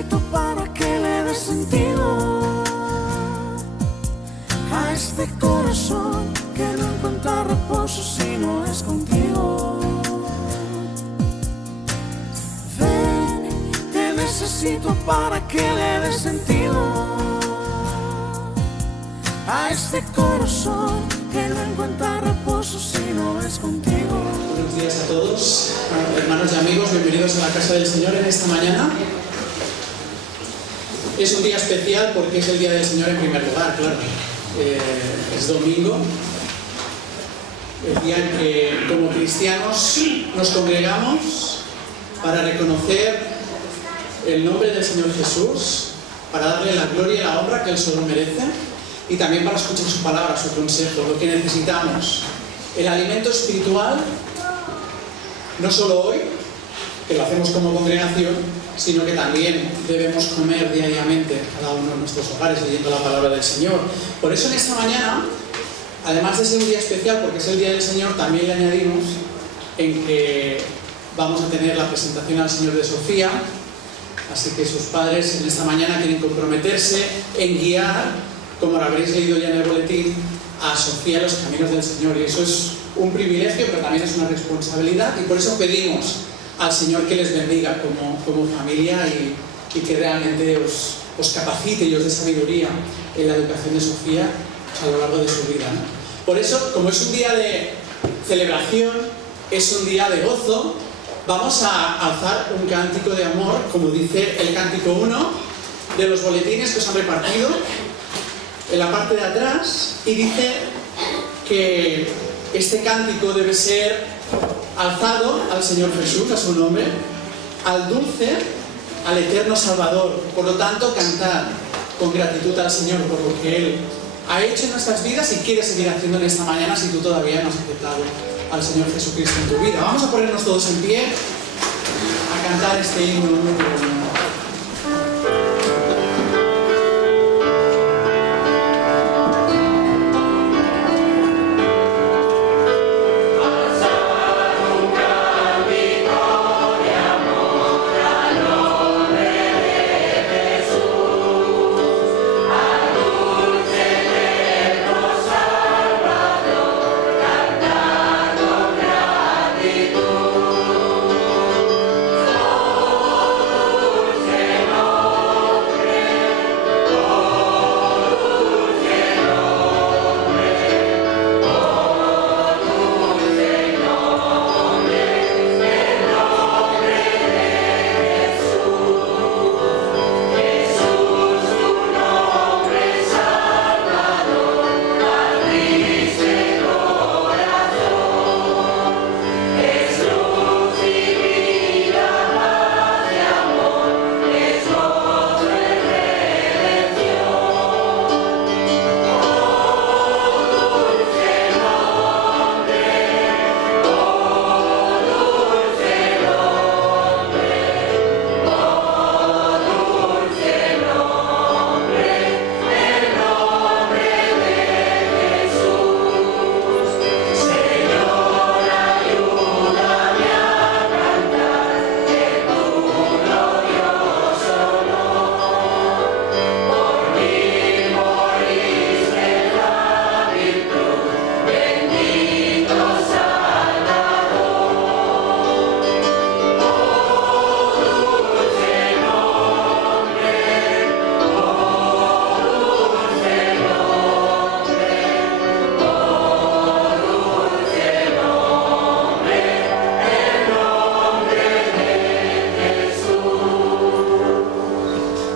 necesito para que le dé sentido a este corazón que no encuentra reposo si no es contigo. Ven, te necesito para que le dé sentido a este corazón que no encuentra reposo si no es contigo. Buenos días a todos, hermanos y amigos, bienvenidos a la casa del Señor en esta mañana. Es un día especial porque es el día del Señor en primer lugar, claro. Es domingo, el día en que como cristianos nos congregamos para reconocer el nombre del Señor Jesús, para darle la gloria y la honra que Él solo merece, y también para escuchar su palabra, su consejo, lo que necesitamos. El alimento espiritual, no solo hoy, que lo hacemos como congregación, sino que también debemos comer diariamente cada uno de nuestros hogares leyendo la palabra del Señor. Por eso en esta mañana, además de ser un día especial porque es el día del Señor, también le añadimos en que vamos a tener la presentación al Señor de Sofía, así que sus padres en esta mañana quieren comprometerse en guiar, como lo habréis leído ya en el boletín, a Sofía en los caminos del Señor, y eso es un privilegio, pero también es una responsabilidad, y por eso pedimos al Señor que les bendiga como familia y que realmente os capacite y os dé sabiduría en la educación de Sofía a lo largo de su vida, ¿no? Por eso, como es un día de celebración, es un día de gozo, vamos a alzar un cántico de amor, como dice el cántico 1 de los boletines que os han repartido en la parte de atrás, y dice que este cántico debe ser alzado al Señor Jesús, a su nombre, al dulce, al eterno Salvador. Por lo tanto, cantar con gratitud al Señor por lo que Él ha hecho en nuestras vidas y quiere seguir haciendo en esta mañana si tú todavía no has aceptado al Señor Jesucristo en tu vida. Vamos a ponernos todos en pie a cantar este himno número 1.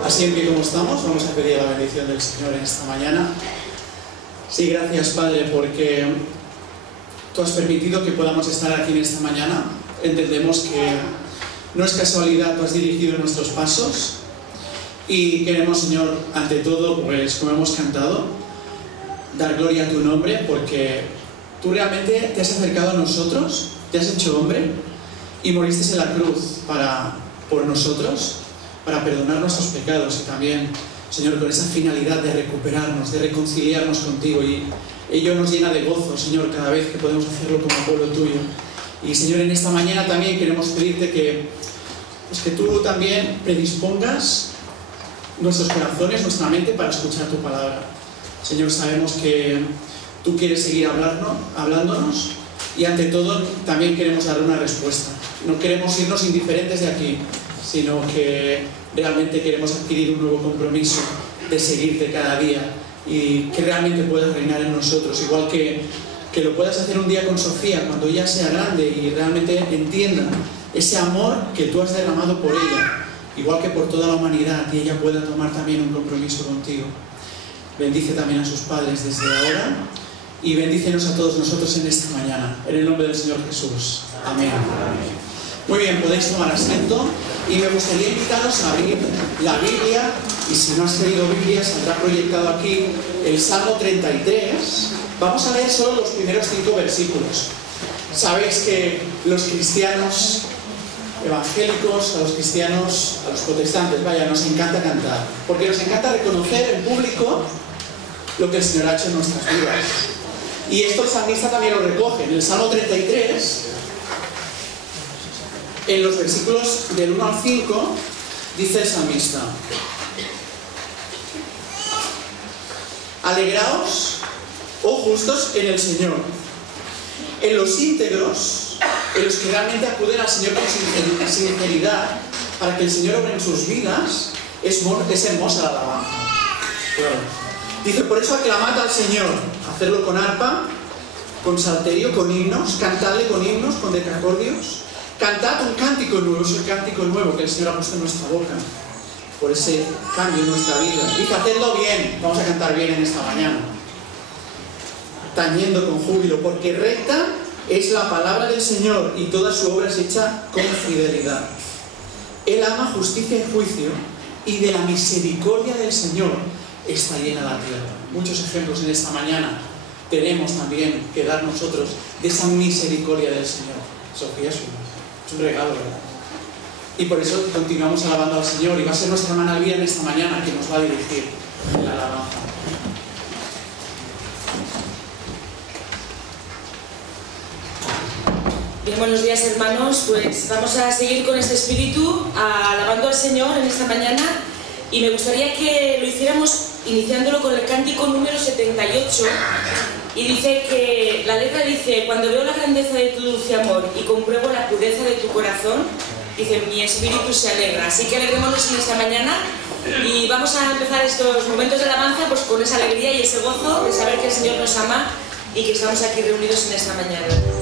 Siempre como estamos, vamos a pedir la bendición del Señor en esta mañana. Sí, gracias Padre, porque Tú has permitido que podamos estar aquí en esta mañana. Entendemos que no es casualidad, Tú has dirigido nuestros pasos y queremos, Señor, ante todo, pues como hemos cantado, dar gloria a Tu nombre, porque Tú realmente te has acercado a nosotros, te has hecho hombre y moriste en la cruz por nosotros, para perdonar nuestros pecados, y también, Señor, con esa finalidad de recuperarnos, de reconciliarnos contigo, y ello nos llena de gozo, Señor, cada vez que podemos hacerlo como pueblo Tuyo. Y, Señor, en esta mañana también queremos pedirte que Tú también predispongas nuestros corazones, nuestra mente para escuchar tu palabra. Señor, sabemos que tú quieres seguir hablándonos y ante todo también queremos dar una respuesta. No queremos irnos indiferentes de aquí, sino que realmente queremos adquirir un nuevo compromiso de seguirte cada día y que realmente puedas reinar en nosotros, igual que lo puedas hacer un día con Sofía cuando ella sea grande y realmente entienda ese amor que tú has derramado por ella, igual que por toda la humanidad, y ella pueda tomar también un compromiso contigo. Bendice también a sus padres desde ahora y bendícenos a todos nosotros en esta mañana, en el nombre del Señor Jesús. Amén. Muy bien, podéis tomar asiento y me gustaría invitaros a abrir la Biblia, y si no has traído Biblia saldrá proyectado aquí el Salmo 33. Vamos a leer solo los primeros 5 versículos. Sabéis que los cristianos evangélicos, a los cristianos, a los protestantes, vaya, nos encanta cantar, porque nos encanta reconocer en público lo que el Señor ha hecho en nuestras vidas. Y esto el salmista también lo recoge. En el Salmo 33, en los versículos del 1 al 5, dice el salmista: alegraos, oh justos, en el Señor, en los íntegros, en los que realmente acuden al Señor con sinceridad, para que el Señor obre en sus vidas. Es hermosa la alabanza. Claro. Dice: por eso aclamad al Señor, hacerlo con arpa, con salterio, con himnos, cantadle con himnos, con decacordios. Cantad un cántico nuevo, es el cántico nuevo que el Señor ha puesto en nuestra boca, por ese cambio en nuestra vida. Dice: hacedlo bien, vamos a cantar bien en esta mañana, tañendo con júbilo, porque recta es la palabra del Señor y toda su obra es hecha con fidelidad. Él ama justicia y juicio, y de la misericordia del Señor está llena la tierra. Muchos ejemplos en esta mañana tenemos también que dar nosotros de esa misericordia del Señor. Sofía es un regalo, ¿verdad? Y por eso continuamos alabando al Señor, y va a ser nuestra hermana Elvira en esta mañana que nos va a dirigir en la alabanza. Bien, buenos días, hermanos. Pues vamos a seguir con este espíritu, alabando al Señor en esta mañana, y me gustaría que lo hiciéramos iniciándolo con el cántico número 78, y dice que la letra dice: cuando veo la grandeza de tu dulce amor y compruebo la pureza de tu corazón, dice, mi espíritu se alegra. Así que alegrémonos en esta mañana, y vamos a empezar estos momentos de alabanza pues con esa alegría y ese gozo de saber que el Señor nos ama y que estamos aquí reunidos en esta mañana. Aleluya.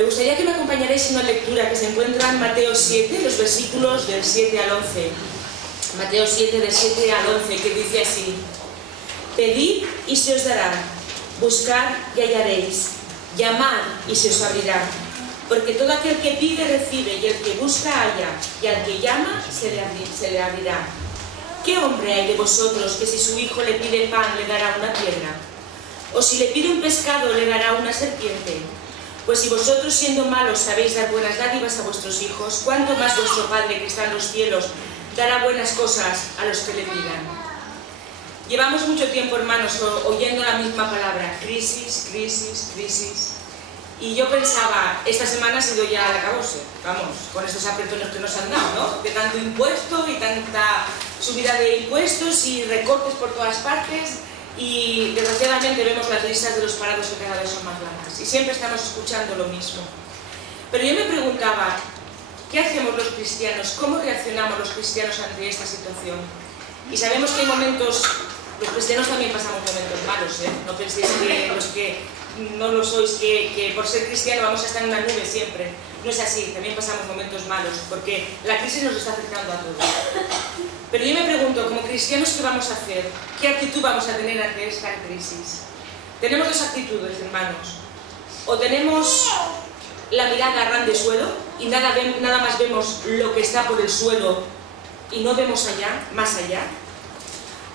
Me gustaría que me acompañarais en una lectura que se encuentra en Mateo 7, los versículos del 7 al 11. Mateo 7, del 7 al 11, que dice así: Pedid y se os dará, buscad y hallaréis, llamad y se os abrirá. Porque todo aquel que pide recibe, y el que busca halla, y al que llama se le abrirá. ¿Qué hombre hay de vosotros que si su hijo le pide pan le dará una piedra? ¿O si le pide un pescado le dará una serpiente? Pues si vosotros siendo malos sabéis dar buenas dádivas a vuestros hijos, ¿cuánto más vuestro Padre que está en los cielos dará buenas cosas a los que le pidan? Llevamos mucho tiempo, hermanos, oyendo la misma palabra: crisis, crisis, crisis. Y yo pensaba, esta semana ha sido ya al acabose, vamos, con estos apretones que nos han dado, ¿no? De tanto impuesto y tanta subida de impuestos y recortes por todas partes, y desgraciadamente vemos las listas de los parados que cada vez son más largas. Y siempre estamos escuchando lo mismo. Pero yo me preguntaba, ¿qué hacemos los cristianos? ¿Cómo reaccionamos los cristianos ante esta situación? Y sabemos que hay momentos, los cristianos también pasamos momentos malos, ¿eh? No penséis que los que no lo sois, que por ser cristiano vamos a estar en una nube siempre. No es así, también pasamos momentos malos, porque la crisis nos está afectando a todos. Pero yo me pregunto, como cristianos, ¿qué vamos a hacer? ¿Qué actitud vamos a tener ante esta crisis? Tenemos dos actitudes, hermanos. O tenemos la mirada a ras de suelo y nada más vemos lo que está por el suelo y no vemos allá, más allá.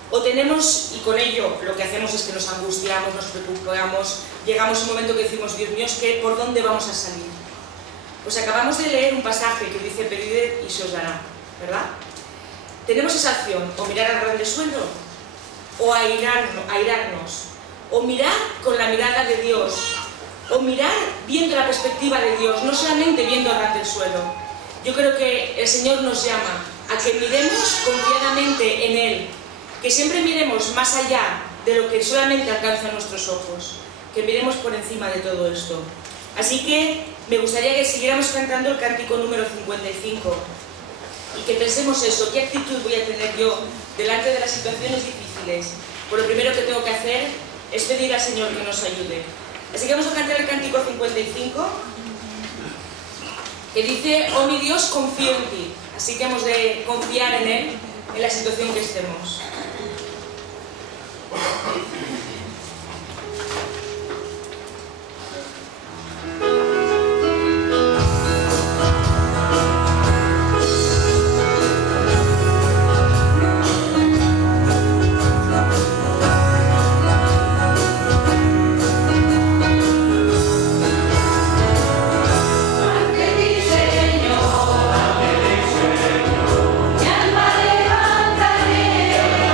O tenemos, y con ello lo que hacemos es que nos angustiamos, nos preocupamos, llegamos a un momento que decimos: Dios mío, ¿por dónde vamos a salir? Pues acabamos de leer un pasaje que dice: pedid y se os dará, ¿verdad? Tenemos esa opción, o mirar al ras de suelo, o airarnos, o mirar con la mirada de Dios, o mirar viendo la perspectiva de Dios, no solamente viendo al ras del suelo. Yo creo que el Señor nos llama a que miremos confiadamente en Él, que siempre miremos más allá de lo que solamente alcanzan nuestros ojos, que miremos por encima de todo esto. Así que me gustaría que siguiéramos cantando el cántico número 55 y que pensemos eso: ¿qué actitud voy a tener yo delante de las situaciones difíciles? Pues lo primero que tengo que hacer es pedir al Señor que nos ayude. Así que vamos a cantar el cántico 55, que dice: oh mi Dios, confío en ti. Así que hemos de confiar en Él en la situación que estemos. Señor, mi alma levantaré.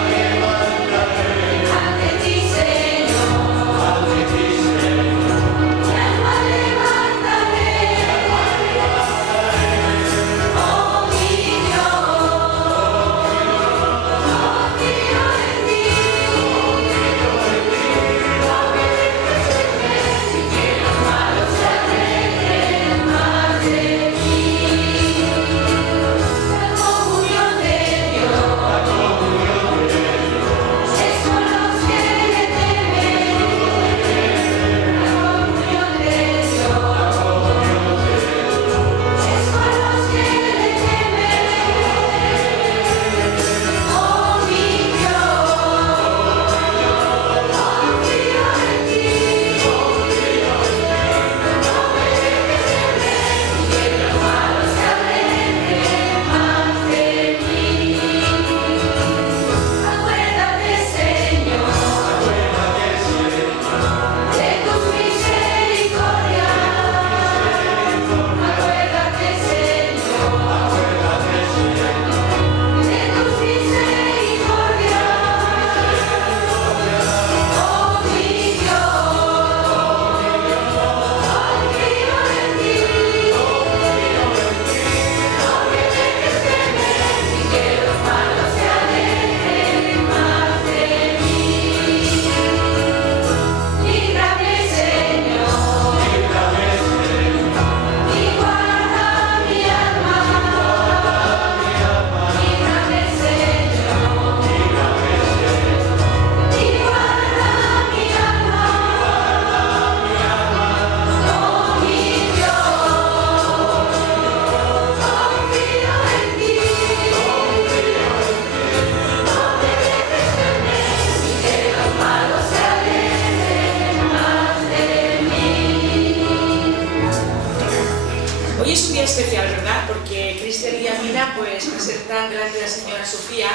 especial, ¿verdad? Porque Cristian y Amina pues presentan delante de la señora Sofía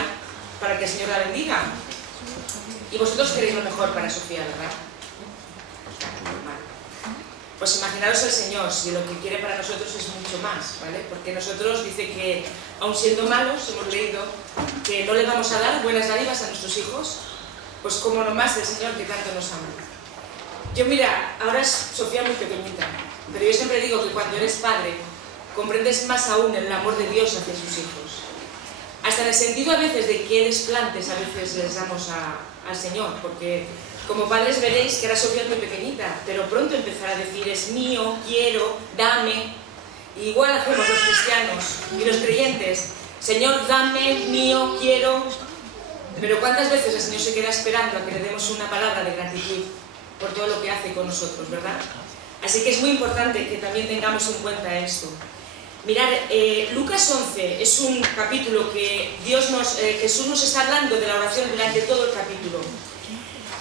para que el Señor la bendiga. Y vosotros queréis lo mejor para Sofía, ¿verdad? Pues imaginaros el Señor, si lo que quiere para nosotros es mucho más, ¿vale? Porque nosotros dice que, aun siendo malos, hemos leído que no le vamos a dar buenas dádivas a nuestros hijos, pues como nomás el Señor que tanto nos ama. Yo mira, ahora es Sofía muy pequeñita, pero yo siempre digo que cuando eres padre, comprendes más aún el amor de Dios hacia sus hijos. Hasta en el sentido a veces de qué desplantes a veces les damos al Señor, porque como padres veréis que ahora Sofía es muy pequeñita, pero pronto empezará a decir es mío, quiero, dame. Y igual hacemos los cristianos y los creyentes, Señor, dame, mío, quiero. Pero ¿cuántas veces el Señor se queda esperando a que le demos una palabra de gratitud por todo lo que hace con nosotros, ¿verdad? Así que es muy importante que también tengamos en cuenta esto. Mirad, Lucas 11 es un capítulo que Jesús nos está hablando de la oración durante todo el capítulo.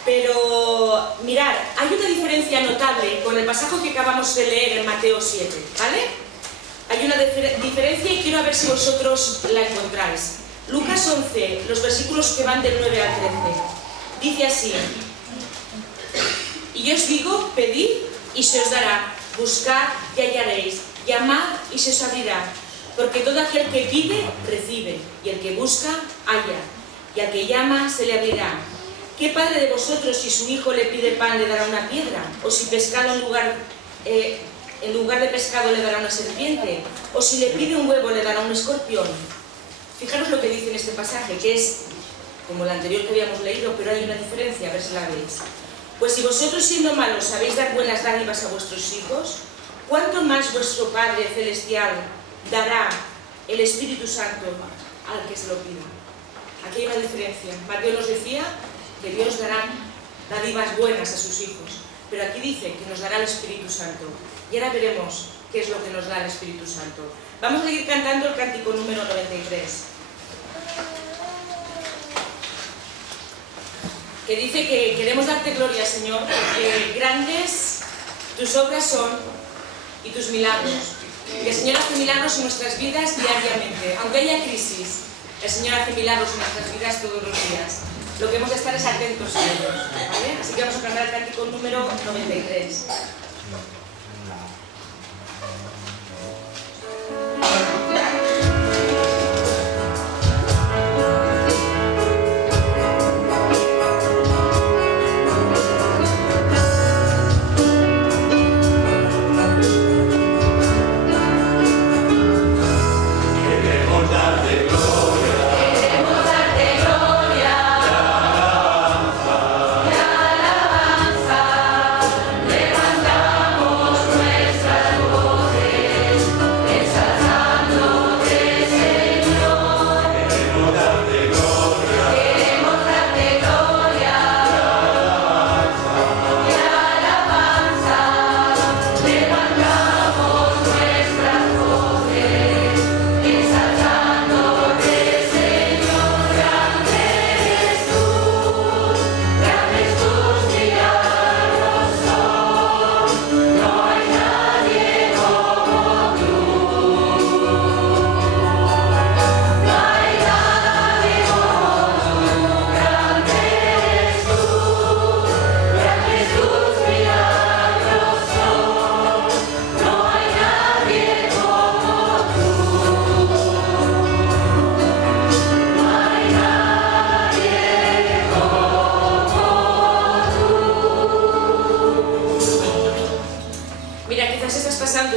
Pero, mirad, hay una diferencia notable con el pasaje que acabamos de leer en Mateo 7, ¿vale? Hay una diferencia y quiero ver si vosotros la encontráis. Lucas 11, los versículos que van del 9 al 13, dice así: y yo os digo, pedid y se os dará, buscad y hallaréis, llamad y se os abrirá, porque todo aquel que pide, recibe, y el que busca, halla, y al que llama, se le abrirá. ¿Qué padre de vosotros, si su hijo le pide pan, le dará una piedra? ¿O si pescado en lugar de pescado le dará una serpiente? ¿O si le pide un huevo, le dará un escorpión? Fijaros lo que dice en este pasaje, que es como el anterior que habíamos leído, pero hay una diferencia, a ver si la veis. Pues si vosotros, siendo malos, sabéis dar buenas dádivas a vuestros hijos, ¿cuánto más vuestro Padre Celestial dará el Espíritu Santo al que se lo pida? Aquí hay una diferencia. Mateo nos decía que Dios dará dádivas buenas a sus hijos, pero aquí dice que nos dará el Espíritu Santo. Y ahora veremos qué es lo que nos da el Espíritu Santo. Vamos a seguir cantando el cántico número 93, que dice que queremos darte gloria, Señor, porque grandes tus obras son y tus milagros. Que el Señor hace milagros en nuestras vidas diariamente. Aunque haya crisis, el Señor hace milagros en nuestras vidas todos los días. Lo que hemos de estar es atentos a ellos, ¿vale? Así que vamos a cantar el cántico número 93.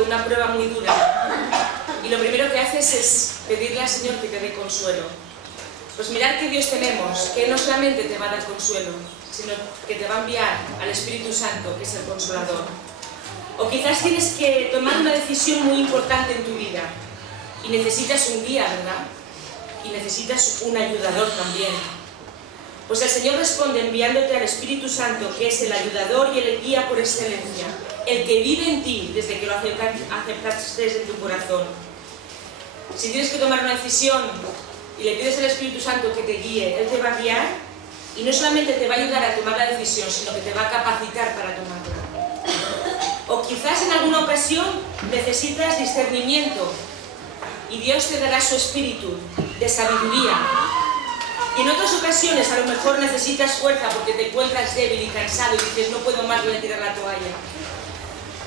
Una prueba muy dura y lo primero que haces es pedirle al Señor que te dé consuelo. Pues mirad que Dios tenemos, que no solamente te va a dar consuelo, sino que te va a enviar al Espíritu Santo, que es el Consolador. O quizás tienes que tomar una decisión muy importante en tu vida y necesitas un guía, ¿verdad? Y necesitas un ayudador también. Pues el Señor responde enviándote al Espíritu Santo, que es el ayudador y el guía por excelencia, el que vive en ti desde que lo aceptaste en tu corazón. Si tienes que tomar una decisión y le pides al Espíritu Santo que te guíe, Él te va a guiar y no solamente te va a ayudar a tomar la decisión, sino que te va a capacitar para tomarla. O quizás en alguna ocasión necesitas discernimiento y Dios te dará su espíritu de sabiduría. Y en otras ocasiones a lo mejor necesitas fuerza porque te encuentras débil y cansado y dices no puedo más, voy a tirar la toalla.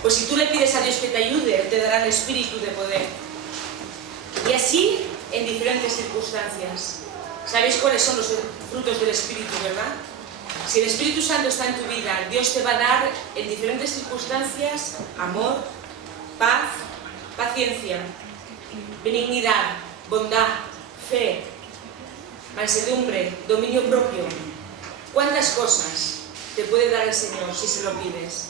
Pues si tú le pides a Dios que te ayude, Él te dará el espíritu de poder. Y así en diferentes circunstancias. ¿Sabéis cuáles son los frutos del espíritu, verdad? Si el Espíritu Santo está en tu vida, Dios te va a dar en diferentes circunstancias amor, paz, paciencia, benignidad, bondad, fe, mansedumbre, dominio propio. ¿Cuántas cosas te puede dar el Señor si se lo pides?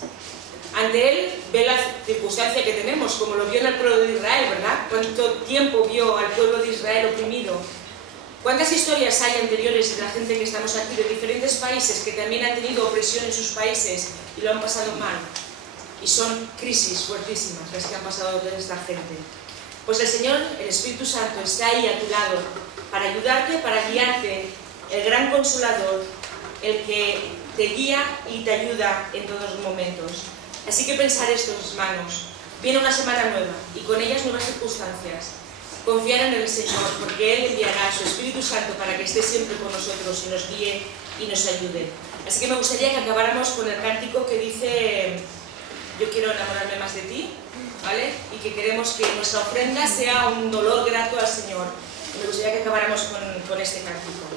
Ante Él ve la circunstancia que tenemos, como lo vio en el pueblo de Israel, ¿verdad? ¿Cuánto tiempo vio al pueblo de Israel oprimido? ¿Cuántas historias hay anteriores de la gente que estamos aquí, de diferentes países que también han tenido opresión en sus países y lo han pasado mal? Y son crisis fuertísimas las que han pasado de esta gente. Pues el Señor, el Espíritu Santo, está ahí a tu lado para ayudarte, para guiarte, el gran consolador, el que te guía y te ayuda en todos los momentos. Así que pensar esto, hermanos, viene una semana nueva y con ellas nuevas circunstancias. Confiar en el Señor, porque Él enviará a su Espíritu Santo para que esté siempre con nosotros y nos guíe y nos ayude. Así que me gustaría que acabáramos con el cántico que dice: yo quiero enamorarme más de ti, ¿vale? Y que queremos que nuestra ofrenda sea un dolor grato al Señor. Y me gustaría que acabáramos con este cántico.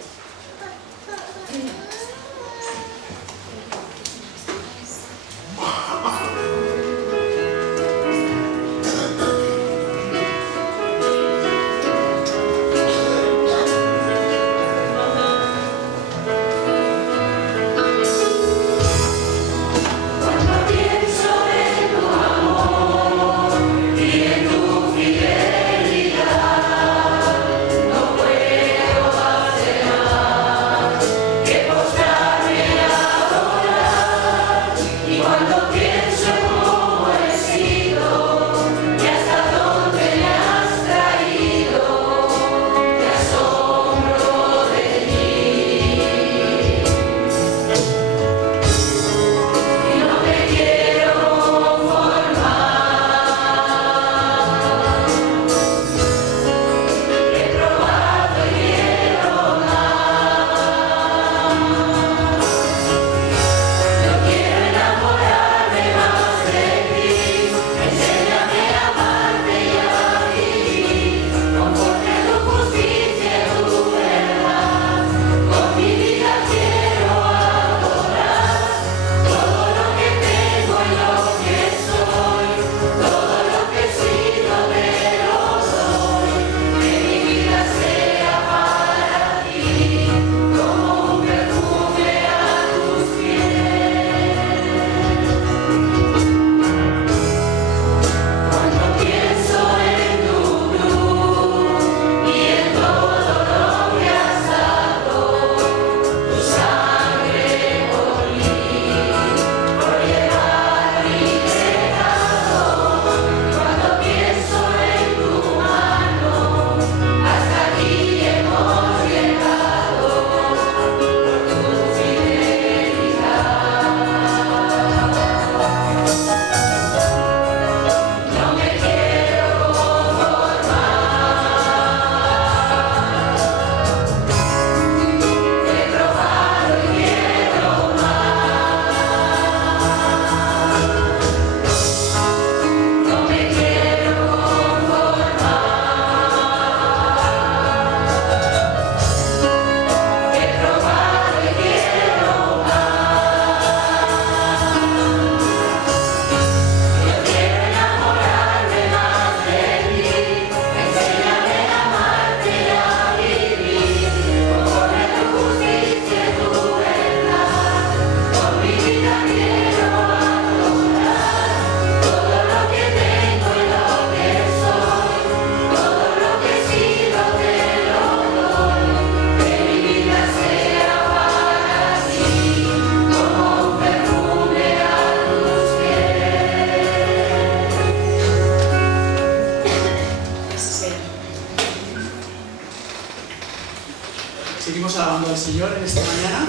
Seguimos alabando al Señor en esta mañana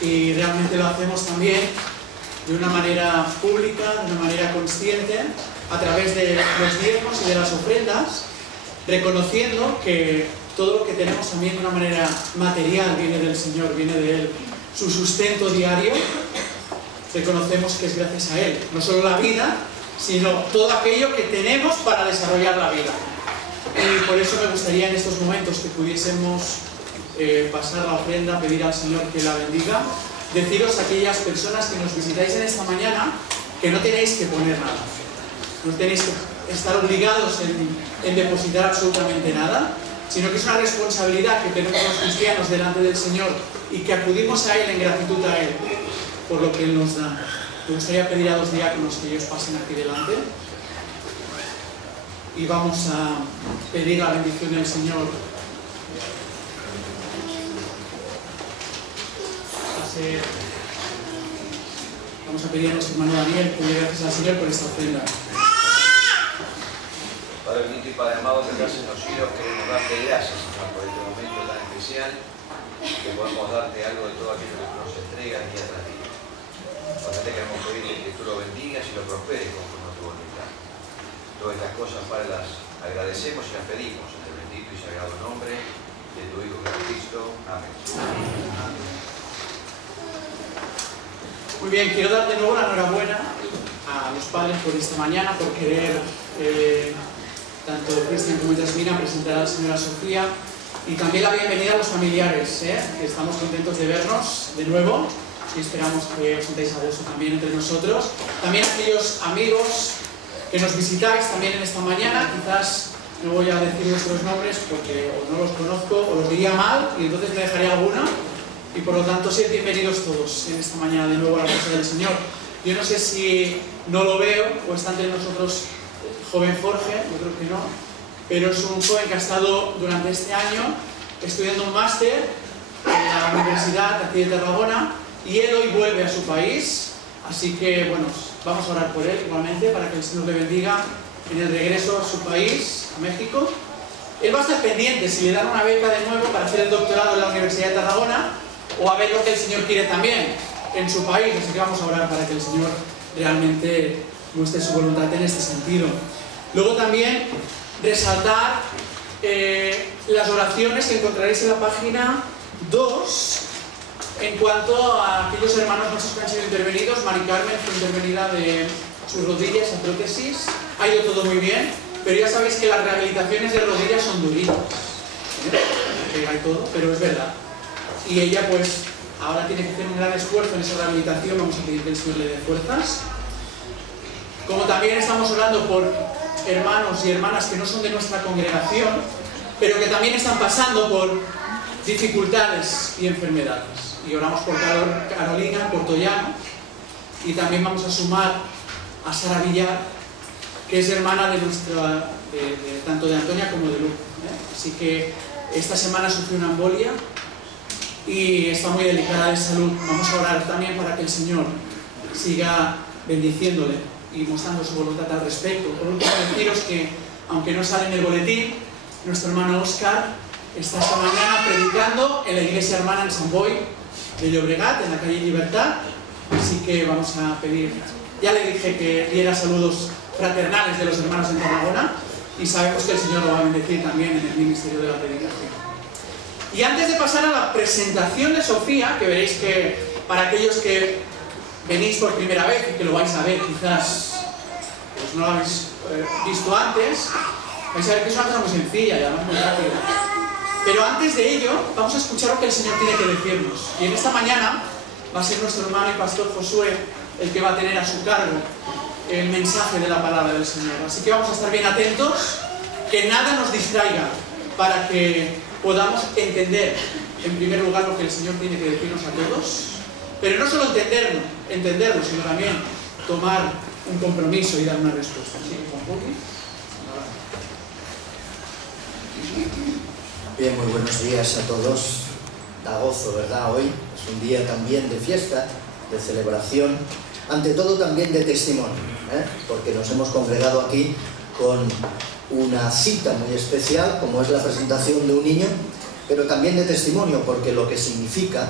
y realmente lo hacemos también de una manera pública, de una manera consciente, a través de los diezmos y de las ofrendas, reconociendo que todo lo que tenemos también de una manera material viene del Señor, viene de Él. Su sustento diario, reconocemos que es gracias a Él. No solo la vida, sino todo aquello que tenemos para desarrollar la vida. Y por eso me gustaría en estos momentos que pudiésemos pasar la ofrenda, pedir al Señor que la bendiga, deciros a aquellas personas que nos visitáis en esta mañana que no tenéis que poner nada, no tenéis que estar obligados en depositar absolutamente nada, sino que es una responsabilidad que tenemos los cristianos delante del Señor y que acudimos a Él en gratitud a Él por lo que Él nos da. Me gustaría pedir a 2 diáconos que ellos pasen aquí delante y vamos a pedir la bendición del Señor. Vamos a pedir a nuestro hermano Daniel que le dé gracias al Señor por esta ofrenda. Padre bendito y Padre amado, que estás en los cielos, queremos darte gracias, Señor, por este momento tan especial, que podemos darte algo de todo aquello que tú nos entregas día tras día. Te queremos pedirle que tú lo bendigas y lo prosperes conforme a tu voluntad. Todas estas cosas, Padre, las agradecemos y las pedimos en el bendito y sagrado nombre de tu Hijo Jesucristo. Amén. Muy bien, quiero dar de nuevo la enhorabuena a los padres por esta mañana, por querer tanto Cristian como Yasmina presentar a la señora Sofía, y también la bienvenida a los familiares, que estamos contentos de vernos de nuevo y esperamos que os sintáis a gusto también entre nosotros. También aquellos amigos que nos visitáis también en esta mañana, quizás no voy a decir vuestros nombres porque o no los conozco o los diría mal y entonces me dejaré alguna, y por lo tanto sed bienvenidos todos en esta mañana de nuevo a la casa del Señor. Yo no sé si no lo veo o está entre nosotros joven Jorge, yo creo que no, pero es un joven que ha estado durante este año estudiando un máster en la Universidad aquí de Tarragona, y él hoy vuelve a su país, así que bueno, vamos a orar por él igualmente para que el Señor le bendiga en el regreso a su país, a México. Él va a estar pendiente si le dan una beca de nuevo para hacer el doctorado en la Universidad de Tarragona, o a ver lo que el Señor quiere también en su país, así que vamos a orar para que el Señor realmente muestre su voluntad en este sentido. Luego también resaltar las oraciones que encontraréis en la página 2 en cuanto a aquellos hermanos nuestros que han sido intervenidos. Mari Carmen fue intervenida de sus rodillas a prótesis, ha ido todo muy bien, pero ya sabéis que las rehabilitaciones de rodillas son duritas, pega y todo, pero es verdad. Y ella pues ahora tiene que hacer un gran esfuerzo en esa rehabilitación, vamos a pedir que el Señor le dé fuerzas. Como también estamos orando por hermanos y hermanas que no son de nuestra congregación, pero que también están pasando por dificultades y enfermedades. Y oramos por Carolina Portollano, y también vamos a sumar a Sara Villar, que es hermana de tanto de Antonia como de Luke. Así que esta semana sufrió una embolia y está muy delicada de salud. Vamos a orar también para que el Señor siga bendiciéndole y mostrando su voluntad al respecto. Por último, deciros que, aunque no sale en el boletín, nuestro hermano Óscar está esta mañana predicando en la iglesia hermana en San Boi de Llobregat, en la calle Libertad, así que vamos a pedir, ya le dije que diera saludos fraternales de los hermanos en Tarragona, y sabemos que el Señor lo va a bendecir también en el ministerio de la predicación. Y antes de pasar a la presentación de Sofía, que veréis que para aquellos que venís por primera vez y que lo vais a ver, quizás pues no lo habéis visto antes, vais a ver que es una cosa muy sencilla y además muy rápida. Pero antes de ello, vamos a escuchar lo que el Señor tiene que decirnos. Y en esta mañana va a ser nuestro hermano y pastor Josué el que va a tener a su cargo el mensaje de la palabra del Señor. Así que vamos a estar bien atentos, que nada nos distraiga, para que podamos entender, en primer lugar, lo que el Señor tiene que decirnos a todos. Pero no solo entenderlo, sino también tomar un compromiso y dar una respuesta. Así que, Juan Poli. Bien, muy buenos días a todos. Da gozo, ¿verdad? Hoy es un día también de fiesta, de celebración, ante todo también de testimonio, porque nos hemos congregado aquí con una cita muy especial, como es la presentación de un niño, pero también de testimonio, porque lo que significa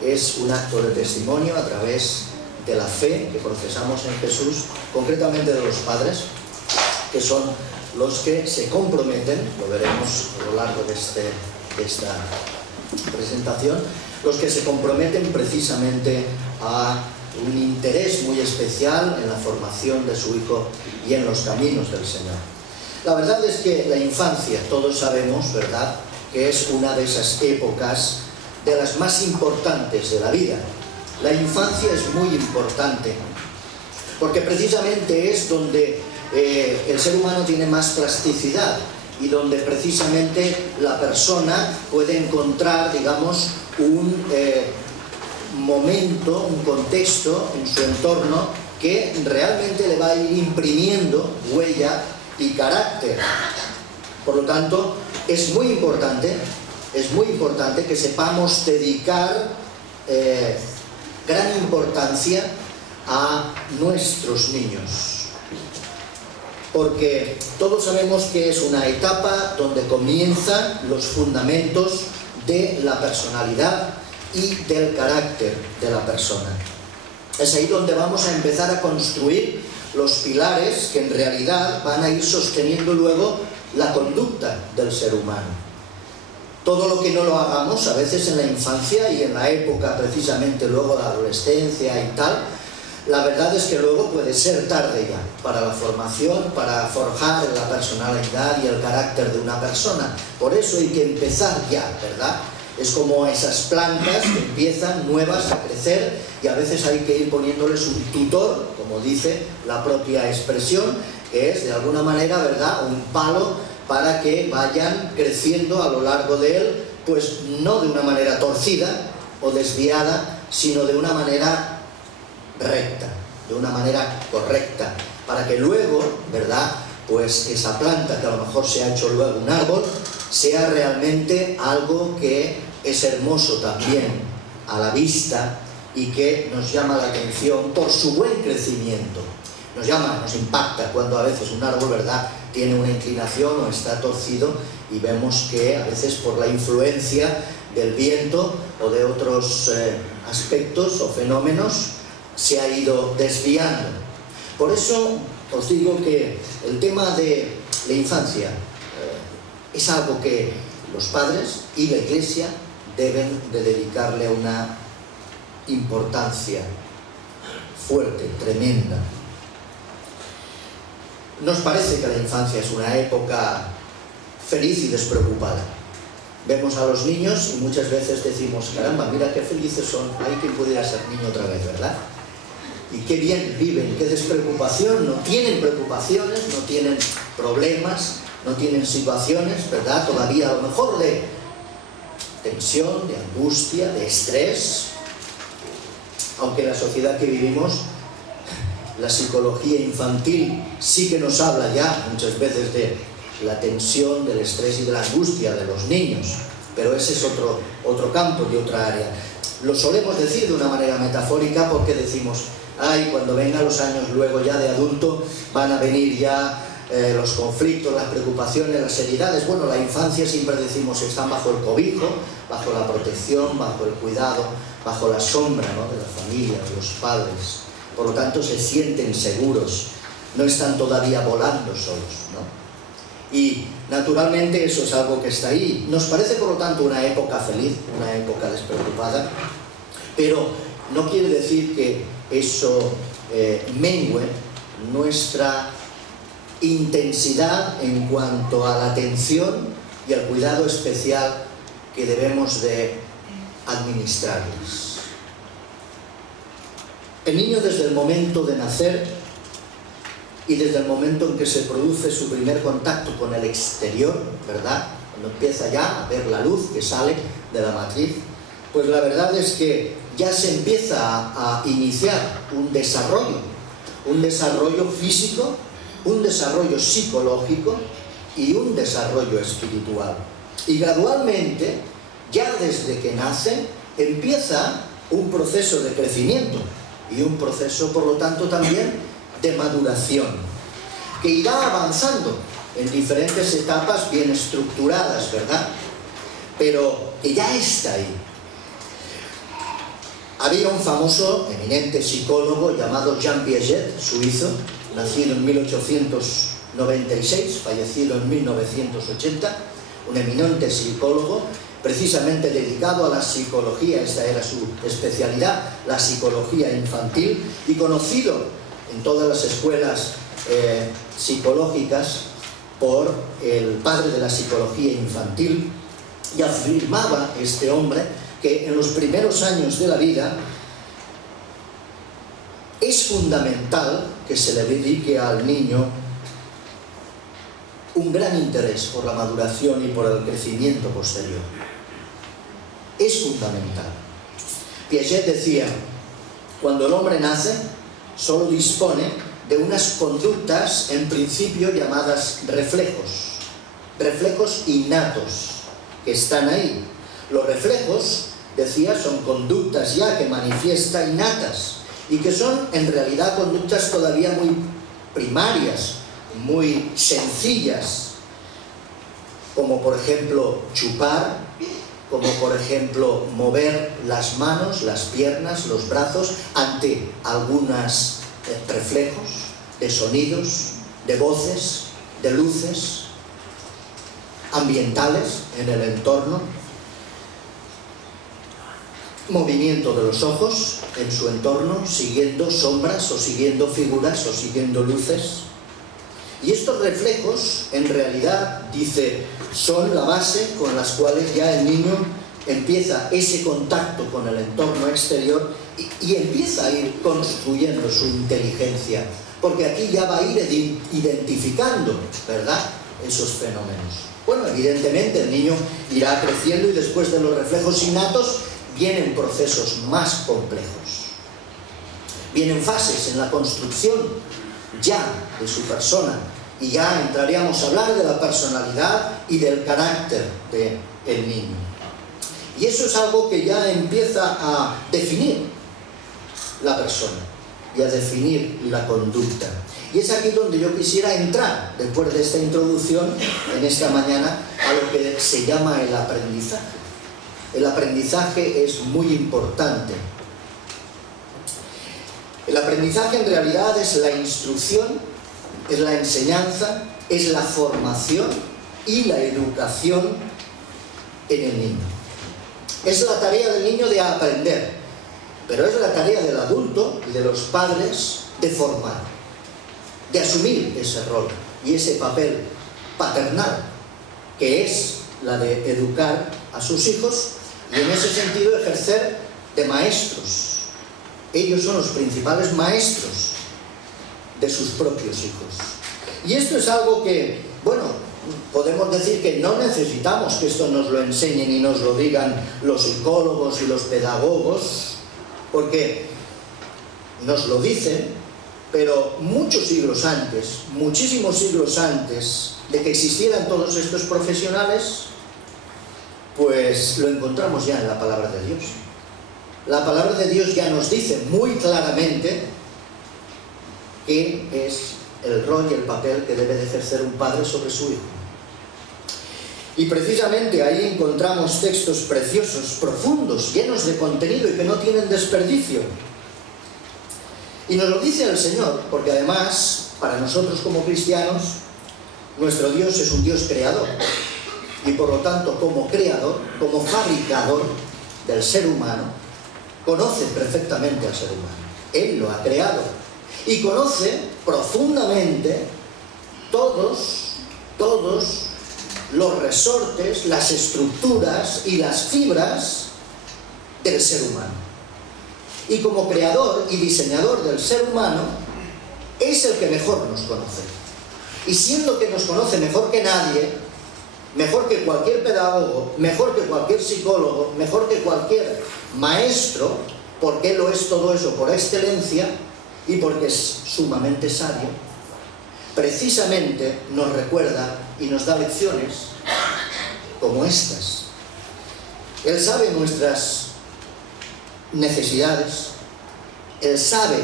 es un acto de testimonio a través de la fe que profesamos en Jesús, concretamente de los padres, que son los que se comprometen, lo veremos a lo largo de esta presentación, los que se comprometen precisamente a un interés muy especial en la formación de su hijo y en los caminos del Señor. La verdad es que la infancia, todos sabemos, ¿verdad?, que es una de esas épocas de las más importantes de la vida. La infancia es muy importante, porque precisamente es donde el ser humano tiene más plasticidad y donde precisamente la persona puede encontrar, digamos, un momento, un contexto en su entorno que realmente le va a ir imprimiendo huella y carácter. Por lo tanto, es muy importante que sepamos dedicar gran importancia a nuestros niños, porque todos sabemos que es una etapa donde comienzan los fundamentos de la personalidad y del carácter de la persona. Es ahí donde vamos a empezar a construir los pilares que en realidad van a ir sosteniendo luego la conducta del ser humano. Todo lo que no lo hagamos, a veces en la infancia y en la época precisamente luego de la adolescencia y tal, la verdad es que luego puede ser tarde ya para la formación, para forjar la personalidad y el carácter de una persona. Por eso hay que empezar ya, ¿verdad? Es como esas plantas que empiezan nuevas a crecer y a veces hay que ir poniéndoles un tutor, como dice la propia expresión, que es de alguna manera, ¿verdad?, un palo para que vayan creciendo a lo largo de él, pues no de una manera torcida o desviada, sino de una manera recta, de una manera correcta, para que luego, ¿verdad?, pues esa planta que a lo mejor se ha hecho luego un árbol, sea realmente algo que es hermoso también a la vista y que nos llama la atención por su buen crecimiento. Nos impacta cuando a veces un árbol, ¿verdad?, tiene una inclinación o está torcido y vemos que a veces por la influencia del viento o de otros aspectos o fenómenos se ha ido desviando. Por eso os digo que el tema de la infancia es algo que los padres y la Iglesia deben de dedicarle una importancia fuerte, tremenda. Nos parece que la infancia es una época feliz y despreocupada. Vemos a los niños y muchas veces decimos, caramba, mira qué felices son, hay quien pudiera ser niño otra vez, ¿verdad? Y qué bien viven, qué despreocupación, no tienen preocupaciones, no tienen problemas, no tienen situaciones, ¿verdad?, todavía a lo mejor de tensión, de angustia, de estrés, aunque en la sociedad que vivimos, la psicología infantil sí que nos habla ya muchas veces de la tensión, del estrés y de la angustia de los niños, pero ese es otro campo y otra área. Lo solemos decir de una manera metafórica porque decimos, ay, cuando vengan los años luego ya de adulto van a venir ya los conflictos, las preocupaciones, las seriedades. Bueno, la infancia siempre decimos están bajo el cobijo, bajo la protección, bajo el cuidado, bajo la sombra, ¿no?, de la familia, de los padres. Por lo tanto, se sienten seguros, no están todavía volando solos, ¿no? Y naturalmente eso es algo que está ahí. Nos parece, por lo tanto, una época feliz, una época despreocupada, pero no quiere decir que eso mengue nuestra intensidad en cuanto a la atención y al cuidado especial que debemos de administrarles. El niño, desde el momento de nacer y desde el momento en que se produce su primer contacto con el exterior, ¿verdad?, cuando empieza ya a ver la luz que sale de la matriz, pues la verdad es que ya se empieza a iniciar un desarrollo físico, un desarrollo psicológico y un desarrollo espiritual. Y gradualmente, ya desde que nace, empieza un proceso de crecimiento y un proceso, por lo tanto, también de maduración, que irá avanzando en diferentes etapas bien estructuradas, ¿verdad?, pero que ya está ahí. Había un famoso, eminente psicólogo llamado Jean Piaget, suizo, nacido en 1896, fallecido en 1980, un eminente psicólogo, precisamente dedicado a la psicología, esta era su especialidad, la psicología infantil, y conocido en todas las escuelas psicológicas por el padre de la psicología infantil, y afirmaba este hombre que en los primeros años de la vida es fundamental que se le dedique al niño un gran interés por la maduración y por el crecimiento posterior. Es fundamental. Piaget decía, cuando el hombre nace, solo dispone de unas conductas, en principio llamadas reflejos, reflejos innatos, que están ahí. Los reflejos, decía, son conductas ya que manifiesta innatas y que son en realidad conductas todavía muy primarias, muy sencillas, como por ejemplo chupar, como por ejemplo mover las manos, las piernas, los brazos ante algunos reflejos de sonidos, de voces, de luces ambientales en el entorno, movimiento de los ojos en su entorno, siguiendo sombras o siguiendo figuras o siguiendo luces. Y estos reflejos, en realidad, dice, son la base con las cuales ya el niño empieza ese contacto con el entorno exterior y empieza a ir construyendo su inteligencia, porque aquí ya va a ir identificando, ¿verdad?, esos fenómenos. Bueno, evidentemente el niño irá creciendo y después de los reflejos innatos vienen procesos más complejos. Vienen fases en la construcción ya de su persona y ya entraríamos a hablar de la personalidad y del carácter del niño. Y eso es algo que ya empieza a definir la persona y a definir la conducta. Y es aquí donde yo quisiera entrar, después de esta introducción, en esta mañana, a lo que se llama el aprendizaje. El aprendizaje es muy importante. El aprendizaje en realidad es la instrucción, es la enseñanza, es la formación y la educación en el niño. Es la tarea del niño de aprender, pero es la tarea del adulto y de los padres de formar, de asumir ese rol y ese papel paternal, que es la de educar a sus hijos y en ese sentido ejercer de maestros. Ellos son los principales maestros de sus propios hijos. Y esto es algo que, bueno, podemos decir que no necesitamos que esto nos lo enseñen y nos lo digan los psicólogos y los pedagogos, porque nos lo dicen, pero muchos siglos antes, muchísimos siglos antes de que existieran todos estos profesionales, pues lo encontramos ya en la palabra de Dios. La palabra de Dios ya nos dice muy claramente qué es el rol y el papel que debe de ejercer un padre sobre su hijo. Y precisamente ahí encontramos textos preciosos, profundos, llenos de contenido y que no tienen desperdicio. Y nos lo dice el Señor, porque además, para nosotros como cristianos, nuestro Dios es un Dios creador. Y por lo tanto, como creador, como fabricador del ser humano, conoce perfectamente al ser humano. Él lo ha creado. Y conoce profundamente todos los resortes, las estructuras y las fibras del ser humano. Y como creador y diseñador del ser humano, es el que mejor nos conoce. Y siendo que nos conoce mejor que nadie, mejor que cualquier pedagogo, mejor que cualquier psicólogo, mejor que cualquier maestro, porque Él lo es todo eso por excelencia y porque es sumamente sabio, precisamente nos recuerda y nos da lecciones como estas. Él sabe nuestras necesidades, Él sabe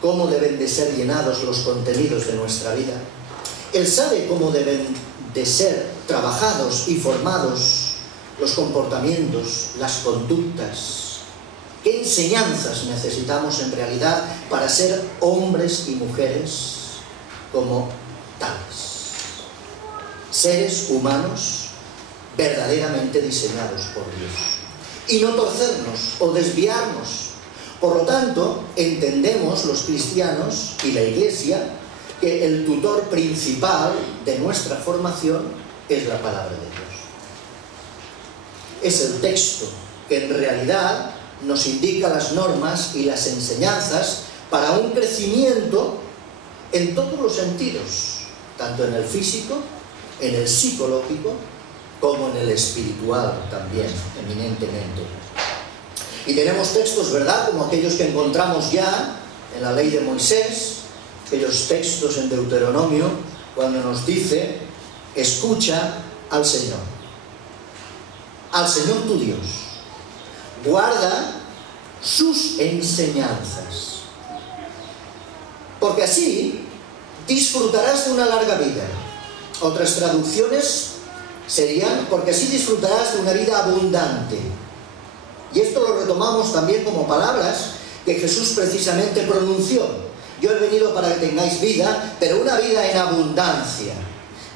cómo deben de ser llenados los contenidos de nuestra vida, Él sabe cómo deben de ser trabajados y formados los comportamientos, las conductas ¿Qué enseñanzas necesitamos en realidad para ser hombres y mujeres como tales? Seres humanos verdaderamente diseñados por Dios. Y no torcernos o desviarnos. Por lo tanto, entendemos los cristianos y la Iglesia que el tutor principal de nuestra formación es la palabra de Dios. Es el texto que en realidad nos indica las normas y las enseñanzas para un crecimiento en todos los sentidos, tanto en el físico, en el psicológico, como en el espiritual también, eminentemente. Y tenemos textos, ¿verdad?, como aquellos que encontramos ya en la ley de Moisés, aquellos textos en Deuteronomio, cuando nos dice: escucha al Señor tu Dios, guarda sus enseñanzas, porque así disfrutarás de una larga vida. Otras traducciones serían: porque así disfrutarás de una vida abundante. Y esto lo retomamos también como palabras que Jesús precisamente pronunció: yo he venido para que tengáis vida, pero una vida en abundancia.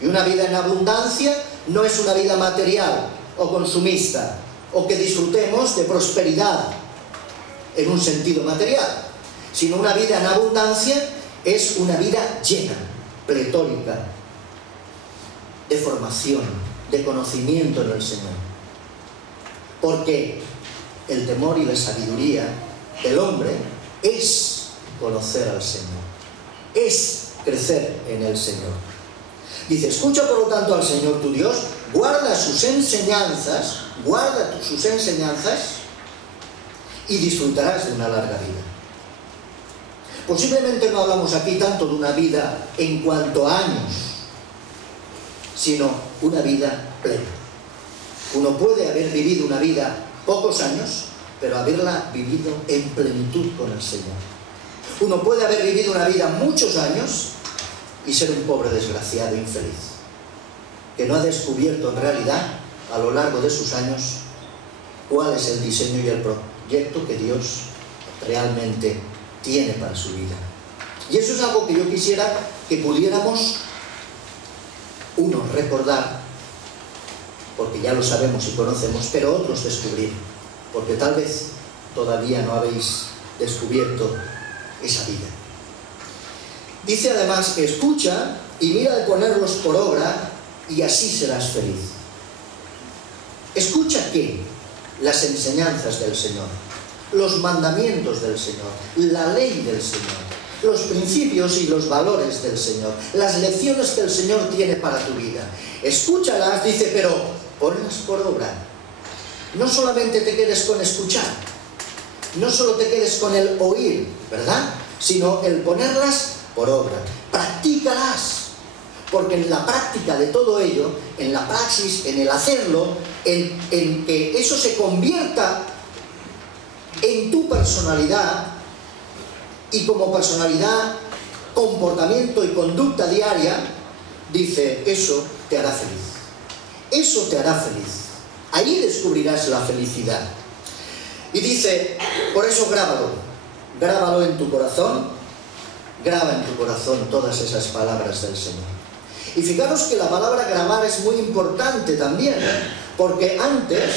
Y una vida en abundancia no es una vida material o consumista, o que disfrutemos de prosperidad en un sentido material, sino una vida en abundancia es una vida llena, pletórica, de formación, de conocimiento en el Señor. Porque el temor y la sabiduría del hombre es conocer al Señor, es crecer en el Señor. Dice: escucha por lo tanto al Señor tu Dios, guarda sus enseñanzas y disfrutarás de una larga vida. Posiblemente no hablamos aquí tanto de una vida en cuanto a años, sino una vida plena. Uno puede haber vivido una vida pocos años, pero haberla vivido en plenitud con el Señor. Uno puede haber vivido una vida muchos años y ser un pobre desgraciado infeliz, que no ha descubierto en realidad a lo largo de sus años cuál es el diseño y el proyecto que Dios realmente tiene para su vida. Y eso es algo que yo quisiera que pudiéramos, unos recordar, porque ya lo sabemos y conocemos, pero otros descubrir, porque tal vez todavía no habéis descubierto esa vida. Dice además que escucha y mira de ponerlos por obra y así serás feliz. ¿Escucha qué? Las enseñanzas del Señor, los mandamientos del Señor, la ley del Señor, los principios y los valores del Señor, las lecciones que el Señor tiene para tu vida. Escúchalas, dice, pero ponlas por obra. No solamente te quedes con escuchar, no solo te quedes con el oír, ¿verdad?, sino el ponerlas por obra. Practícalas, porque en la práctica de todo ello, en la praxis, en el hacerlo, en que eso se convierta en tu personalidad, y como personalidad, comportamiento y conducta diaria, dice, eso te hará feliz. Eso te hará feliz. Ahí descubrirás la felicidad. Y dice, por eso grábalo en tu corazón, graba en tu corazón todas esas palabras del Señor. Y fijaros que la palabra grabar es muy importante también, porque antes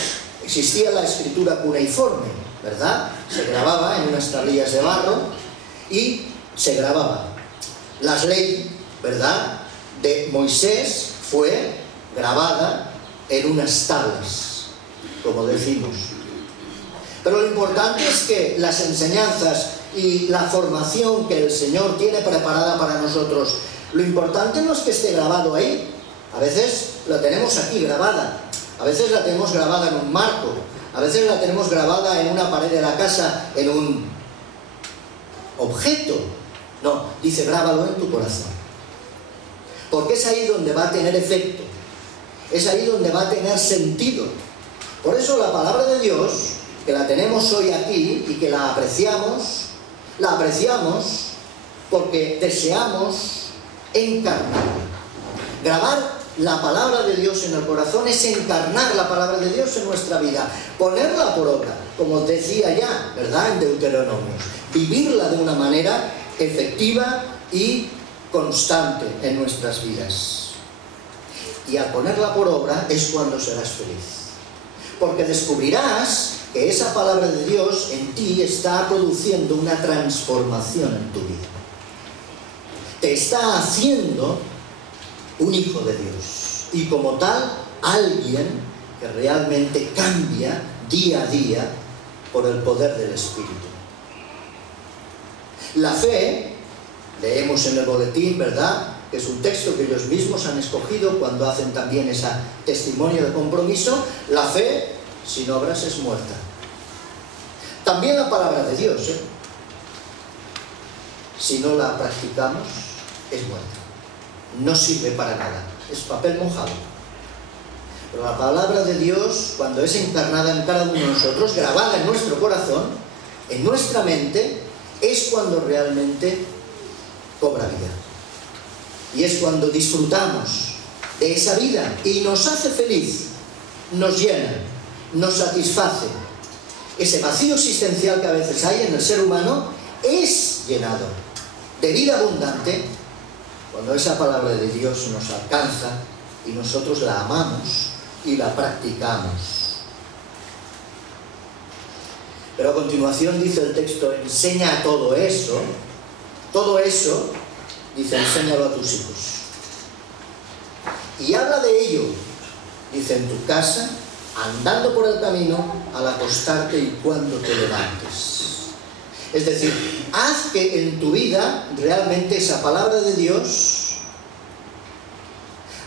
existía la escritura cuneiforme, ¿verdad? Se grababa en unas tablillas de barro y se grababa. La ley, ¿verdad?, de Moisés fue grabada en unas tablas, como decimos. Pero lo importante es que las enseñanzas y la formación que el Señor tiene preparada para nosotros, lo importante no es que esté grabado ahí. A veces la tenemos aquí grabada, a veces la tenemos grabada en un marco, a veces la tenemos grabada en una pared de la casa, en un objeto. No, dice, grábalo en tu corazón, porque es ahí donde va a tener efecto, es ahí donde va a tener sentido. Por eso la palabra de Dios, que la tenemos hoy aquí y que la apreciamos porque deseamos encarnarla. Grabar la palabra de Dios en el corazón es encarnar la palabra de Dios en nuestra vida, ponerla por obra, como decía ya, ¿verdad?, en Deuteronomios, vivirla de una manera efectiva y constante en nuestras vidas. Y al ponerla por obra es cuando serás feliz, porque descubrirás que esa palabra de Dios en ti está produciendo una transformación en tu vida. Te está haciendo un hijo de Dios y como tal, alguien que realmente cambia día a día por el poder del Espíritu. La fe, leemos en el boletín, ¿verdad?, que es un texto que ellos mismos han escogido cuando hacen también ese testimonio de compromiso. La fe sin obras es muerta. También la palabra de Dios, si no la practicamos, es muerta. No sirve para nada, es papel mojado. Pero la palabra de Dios, cuando es encarnada en cada uno de nosotros, grabada en nuestro corazón, en nuestra mente, es cuando realmente cobra vida. Y es cuando disfrutamos de esa vida y nos hace feliz, nos llena, nos satisface. Ese vacío existencial que a veces hay en el ser humano es llenado de vida abundante cuando esa palabra de Dios nos alcanza y nosotros la amamos y la practicamos. Pero a continuación dice el texto, enseña todo eso, dice, enséñalo a tus hijos. Y habla de ello, dice, en tu casa, andando por el camino, al acostarte y cuando te levantes. Es decir, haz que en tu vida realmente esa palabra de Dios,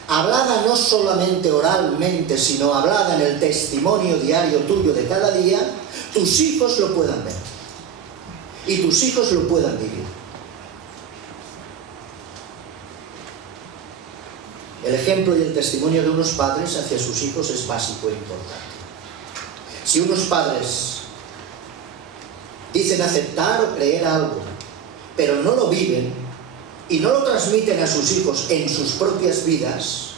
hablada no solamente oralmente, sino hablada en el testimonio diario tuyo de cada día, tus hijos lo puedan ver y tus hijos lo puedan vivir. El ejemplo y el testimonio de unos padres hacia sus hijos es básico e importante. Si unos padres dicen aceptar o creer algo, pero no lo viven y no lo transmiten a sus hijos en sus propias vidas,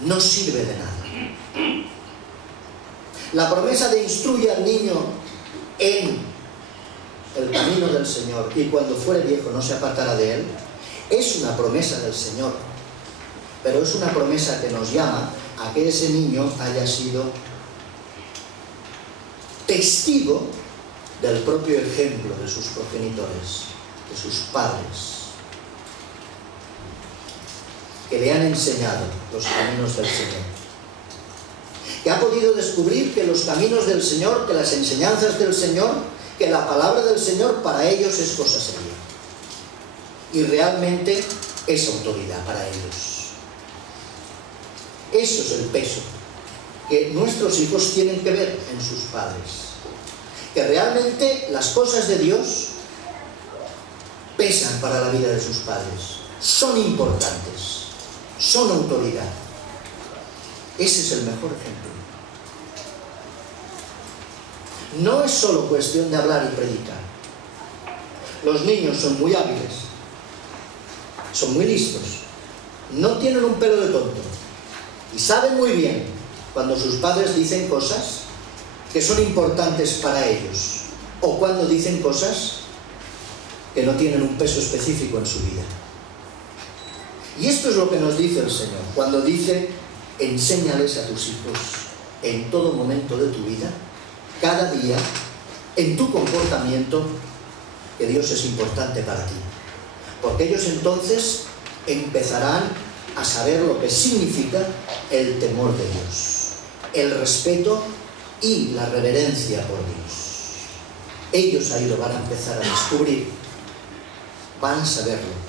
no sirve de nada. La promesa de instruye al niño en el camino del Señor y cuando fuere viejo no se apartará de él, es una promesa del Señor, pero es una promesa que nos llama a que ese niño haya sido testigo del propio ejemplo de sus progenitores, de sus padres, que le han enseñado los caminos del Señor, que ha podido descubrir que los caminos del Señor, que las enseñanzas del Señor, que la palabra del Señor para ellos es cosa seria y realmente es autoridad para ellos. Eso es el peso que nuestros hijos tienen que ver en sus padres, que realmente las cosas de Dios pesan para la vida de sus padres, son importantes, son autoridad. Ese es el mejor ejemplo. No es solo cuestión de hablar y predicar. Los niños son muy hábiles, son muy listos, no tienen un pelo de tonto y saben muy bien cuando sus padres dicen cosas que son importantes para ellos o cuando dicen cosas que no tienen un peso específico en su vida. Y esto es lo que nos dice el Señor cuando dice, enséñales a tus hijos en todo momento de tu vida, cada día, en tu comportamiento, que Dios es importante para ti. Porque ellos entonces empezarán a saber lo que significa el temor de Dios, el respeto y la reverencia por Dios. Ellos ahí lo van a empezar a descubrir, van a saberlo.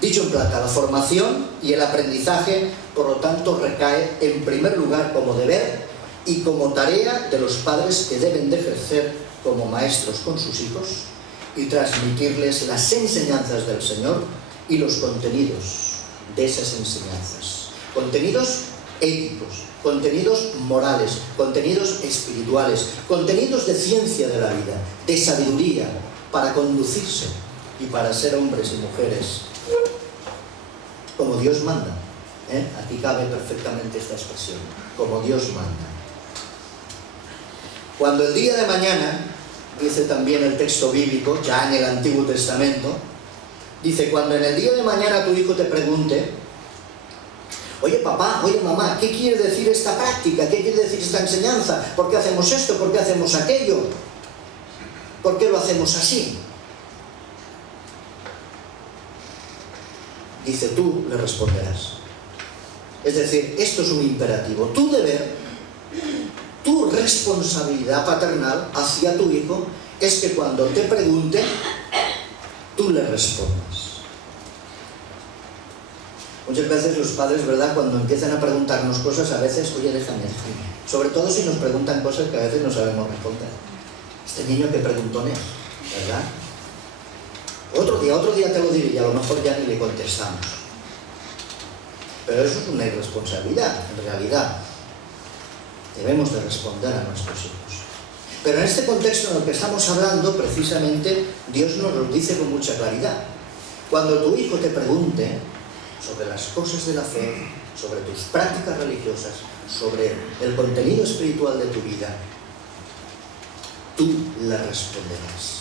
Dicho en plata, la formación y el aprendizaje, por lo tanto, recae en primer lugar como deber y como tarea de los padres que deben de ejercer como maestros con sus hijos y transmitirles las enseñanzas del Señor y los contenidos de esas enseñanzas. Contenidos éticos, contenidos morales, contenidos espirituales, contenidos de ciencia de la vida, de sabiduría, para conducirse y para ser hombres y mujeres como Dios manda, Aquí cabe perfectamente esta expresión, como Dios manda. Cuando el día de mañana, dice también el texto bíblico, ya en el Antiguo Testamento, dice, cuando en el día de mañana tu hijo te pregunte, oye papá, oye mamá, ¿qué quiere decir esta práctica? ¿Qué quiere decir esta enseñanza? ¿Por qué hacemos esto? ¿Por qué hacemos aquello? ¿Por qué lo hacemos así? Dice, tú le responderás. Es decir, esto es un imperativo. Tu deber, tu responsabilidad paternal hacia tu hijo es que cuando te pregunte, tú le respondas. Muchas veces los padres, ¿verdad?, cuando empiezan a preguntarnos cosas, a veces, oye, déjame. Sobre todo si nos preguntan cosas que a veces no sabemos responder. Este niño que preguntón es, ¿verdad? Otro día te lo diré y a lo mejor ya ni le contestamos. Pero eso es una irresponsabilidad, en realidad. Debemos de responder a nuestros hijos. Pero en este contexto en el que estamos hablando, precisamente, Dios nos lo dice con mucha claridad. Cuando tu hijo te pregunte sobre las cosas de la fe, sobre tus prácticas religiosas, sobre el contenido espiritual de tu vida, tú le responderás.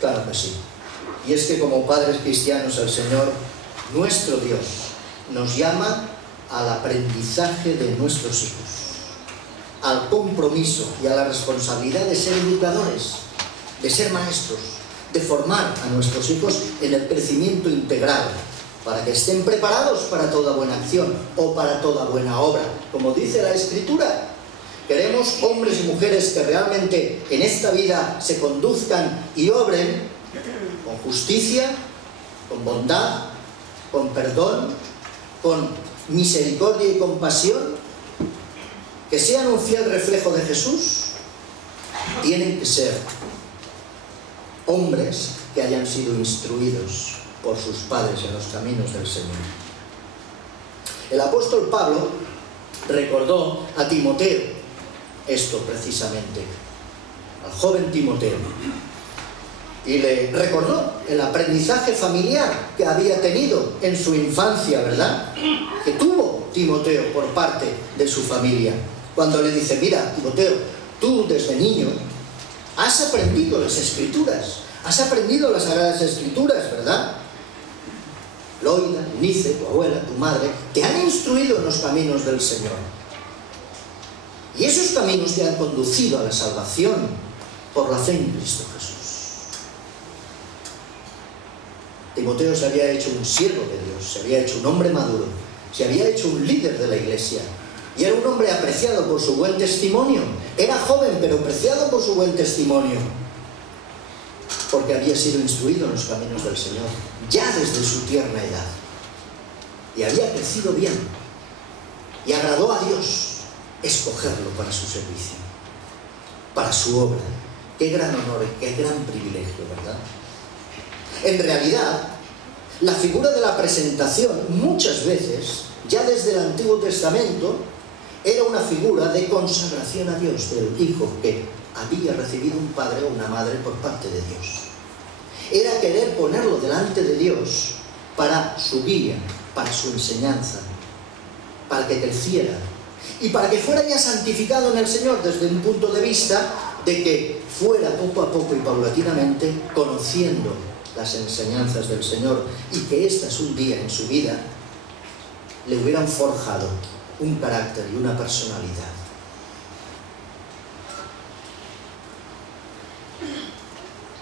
Claro que sí. Y es que como padres cristianos el Señor, nuestro Dios, nos llama al aprendizaje de nuestros hijos, al compromiso y a la responsabilidad de ser educadores, de ser maestros, de formar a nuestros hijos en el crecimiento integral, para que estén preparados para toda buena acción o para toda buena obra. Como dice la Escritura, queremos hombres y mujeres que realmente en esta vida se conduzcan y obren con justicia, con bondad, con perdón, con misericordia y compasión, que sean un fiel reflejo de Jesús. Tienen que ser hombres que hayan sido instruidos por sus padres en los caminos del Señor. El apóstol Pablo recordó a Timoteo esto precisamente, al joven Timoteo, y le recordó el aprendizaje familiar que había tenido en su infancia, ¿verdad?, que tuvo Timoteo por parte de su familia, cuando le dice, mira, Timoteo, tú desde niño has aprendido las Escrituras, has aprendido las Sagradas Escrituras, ¿verdad? Loida, Eunice, tu abuela, tu madre, te han instruido en los caminos del Señor. Y esos caminos te han conducido a la salvación por la fe en Cristo Jesús. Timoteo se había hecho un siervo de Dios, se había hecho un hombre maduro, se había hecho un líder de la iglesia. Y era un hombre apreciado por su buen testimonio. Era joven, pero apreciado por su buen testimonio, porque había sido instruido en los caminos del Señor, ya desde su tierna edad. Y había crecido bien. Y agradó a Dios escogerlo para su servicio, para su obra. Qué gran honor y qué gran privilegio, ¿verdad? En realidad, la figura de la presentación, muchas veces, ya desde el Antiguo Testamento, era una figura de consagración a Dios del hijo que había recibido un padre o una madre por parte de Dios. Era querer ponerlo delante de Dios para su guía, para su enseñanza, para que creciera y para que fuera ya santificado en el Señor desde un punto de vista de que fuera poco a poco y paulatinamente conociendo las enseñanzas del Señor, y que éstas un día en su vida le hubieran forjado un carácter y una personalidad.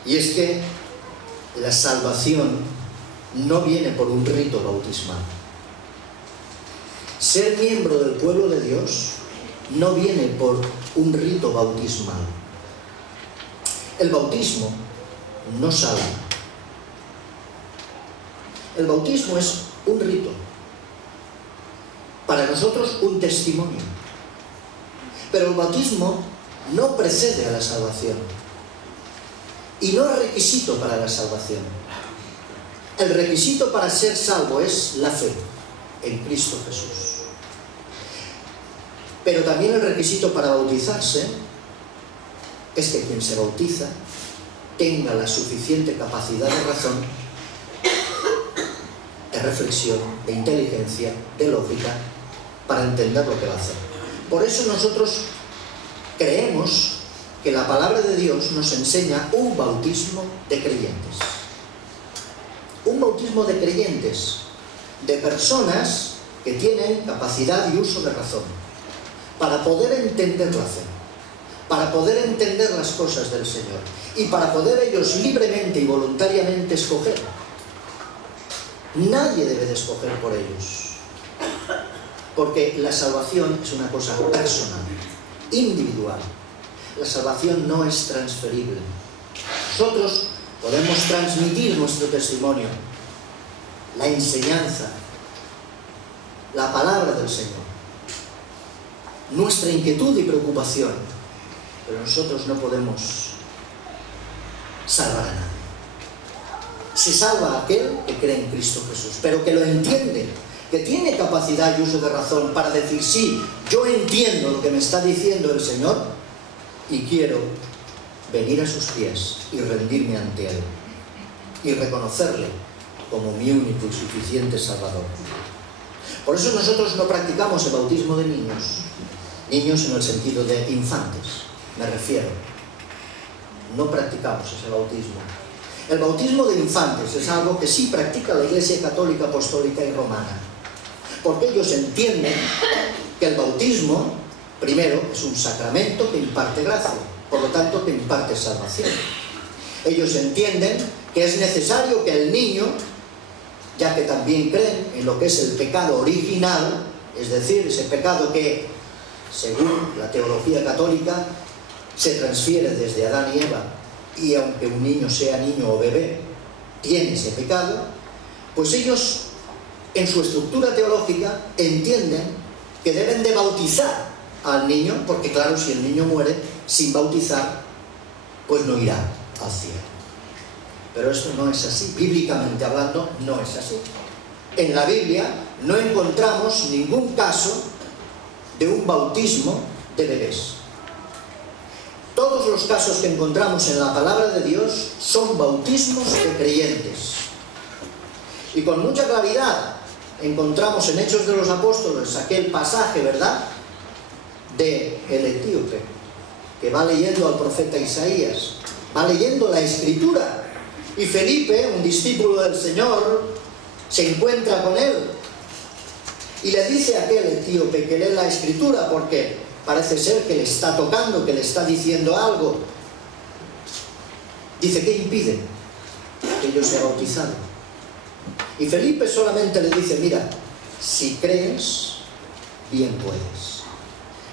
Y es que la salvación no viene por un rito bautismal. Ser miembro del pueblo de Dios no viene por un rito bautismal. El bautismo no salva. El bautismo es un rito. Para nosotros un testimonio. Pero el bautismo no precede a la salvación. Y no es requisito para la salvación. El requisito para ser salvo es la fe en Cristo Jesús. Pero también el requisito para bautizarse es que quien se bautiza tenga la suficiente capacidad de razón de reflexión, de inteligencia, de lógica, para entender lo que va a hacer. Por eso nosotros creemos que la palabra de Dios nos enseña un bautismo de creyentes. Un bautismo de creyentes, de personas que tienen capacidad y uso de razón, para poder entender la fe, para poder entender las cosas del Señor y para poder ellos libremente y voluntariamente escoger. Nadie debe de escoger por ellos, porque la salvación es una cosa personal, individual. La salvación no es transferible. Nosotros podemos transmitir nuestro testimonio, la enseñanza, la palabra del Señor, nuestra inquietud y preocupación, pero nosotros no podemos salvar a nadie. Se salva aquel que cree en Cristo Jesús, pero que lo entiende, que tiene capacidad y uso de razón para decir: sí, yo entiendo lo que me está diciendo el Señor y quiero venir a sus pies y rendirme ante Él y reconocerle como mi único y suficiente Salvador. Por eso nosotros no practicamos el bautismo de niños, niños en el sentido de infantes, me refiero. No practicamos ese bautismo. El bautismo de infantes es algo que sí practica la Iglesia Católica, Apostólica y Romana, porque ellos entienden que el bautismo, primero, es un sacramento que imparte gracia, por lo tanto que imparte salvación. Ellos entienden que es necesario que el niño, ya que también creen en lo que es el pecado original, es decir, ese pecado que, según la teología católica, se transfiere desde Adán y Eva, y aunque un niño sea niño o bebé, tiene ese pecado, pues ellos, en su estructura teológica, entienden que deben de bautizar al niño, porque claro, si el niño muere sin bautizar, pues no irá al cielo. Pero esto no es así, bíblicamente hablando, no es así. En la Biblia no encontramos ningún caso de un bautismo de bebés. Todos los casos que encontramos en la palabra de Dios son bautismos de creyentes. Y con mucha claridad encontramos en Hechos de los Apóstoles aquel pasaje, ¿verdad?, de el etíope, que va leyendo al profeta Isaías, va leyendo la Escritura, y Felipe, un discípulo del Señor, se encuentra con él y le dice a aquel etíope que lee la Escritura, porque parece ser que le está tocando, que le está diciendo algo. Dice: ¿qué impide que yo sea bautizado? Y Felipe solamente le dice: mira, si crees, bien puedes.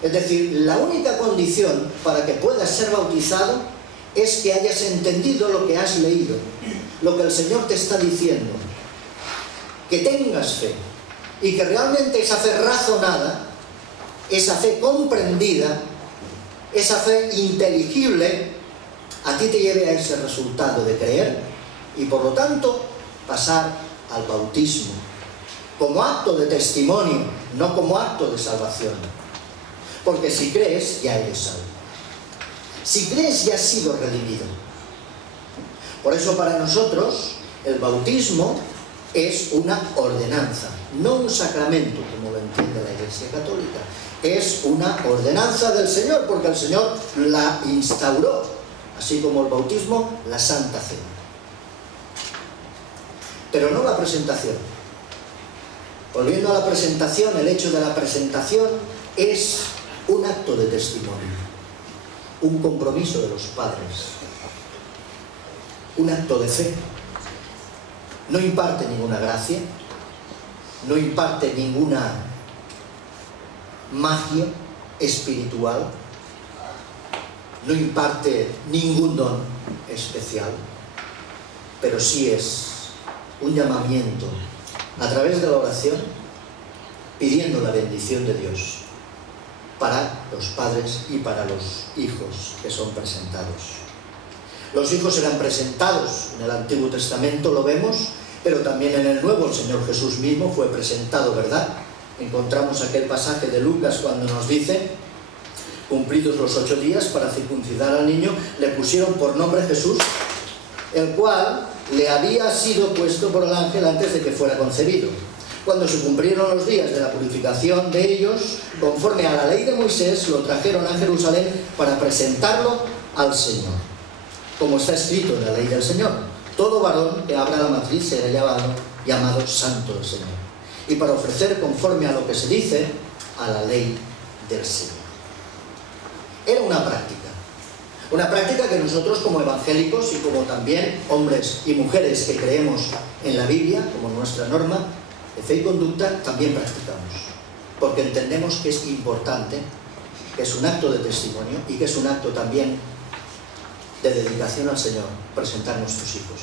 Es decir, la única condición para que puedas ser bautizado es que hayas entendido lo que has leído, lo que el Señor te está diciendo, que tengas fe, y que realmente esa fe razonada, esa fe comprendida, esa fe inteligible, a ti te lleve a ese resultado de creer y por lo tanto pasar al bautismo, como acto de testimonio, no como acto de salvación. Porque si crees, ya eres salvo. Si crees, ya has sido redimido. Por eso para nosotros el bautismo es una ordenanza, no un sacramento, como lo entiende la Iglesia Católica. Es una ordenanza del Señor, porque el Señor la instauró, así como el bautismo, la Santa Cena. Pero no la presentación. Volviendo a la presentación, el hecho de la presentación es un acto de testimonio, un compromiso de los padres, un acto de fe. No imparte ninguna gracia, no imparte ninguna magia espiritual, no imparte ningún don especial, pero sí es un llamamiento a través de la oración, pidiendo la bendición de Dios para los padres y para los hijos que son presentados. Los hijos eran presentados en el Antiguo Testamento, lo vemos, pero también en el Nuevo el Señor Jesús mismo fue presentado, ¿verdad? Encontramos aquel pasaje de Lucas cuando nos dice: cumplidos los 8 días para circuncidar al niño, le pusieron por nombre Jesús, el cual le había sido puesto por el ángel antes de que fuera concebido. Cuando se cumplieron los días de la purificación de ellos, conforme a la ley de Moisés, lo trajeron a Jerusalén para presentarlo al Señor. Como está escrito en la ley del Señor, todo varón que abra la matriz será llamado santo del Señor. Y para ofrecer conforme a lo que se dice, a la ley del Señor. Era una práctica que nosotros como evangélicos y como también hombres y mujeres que creemos en la Biblia, como nuestra norma de fe y conducta, también practicamos, porque entendemos que es importante, que es un acto de testimonio y que es un acto también de dedicación al Señor, presentar nuestros hijos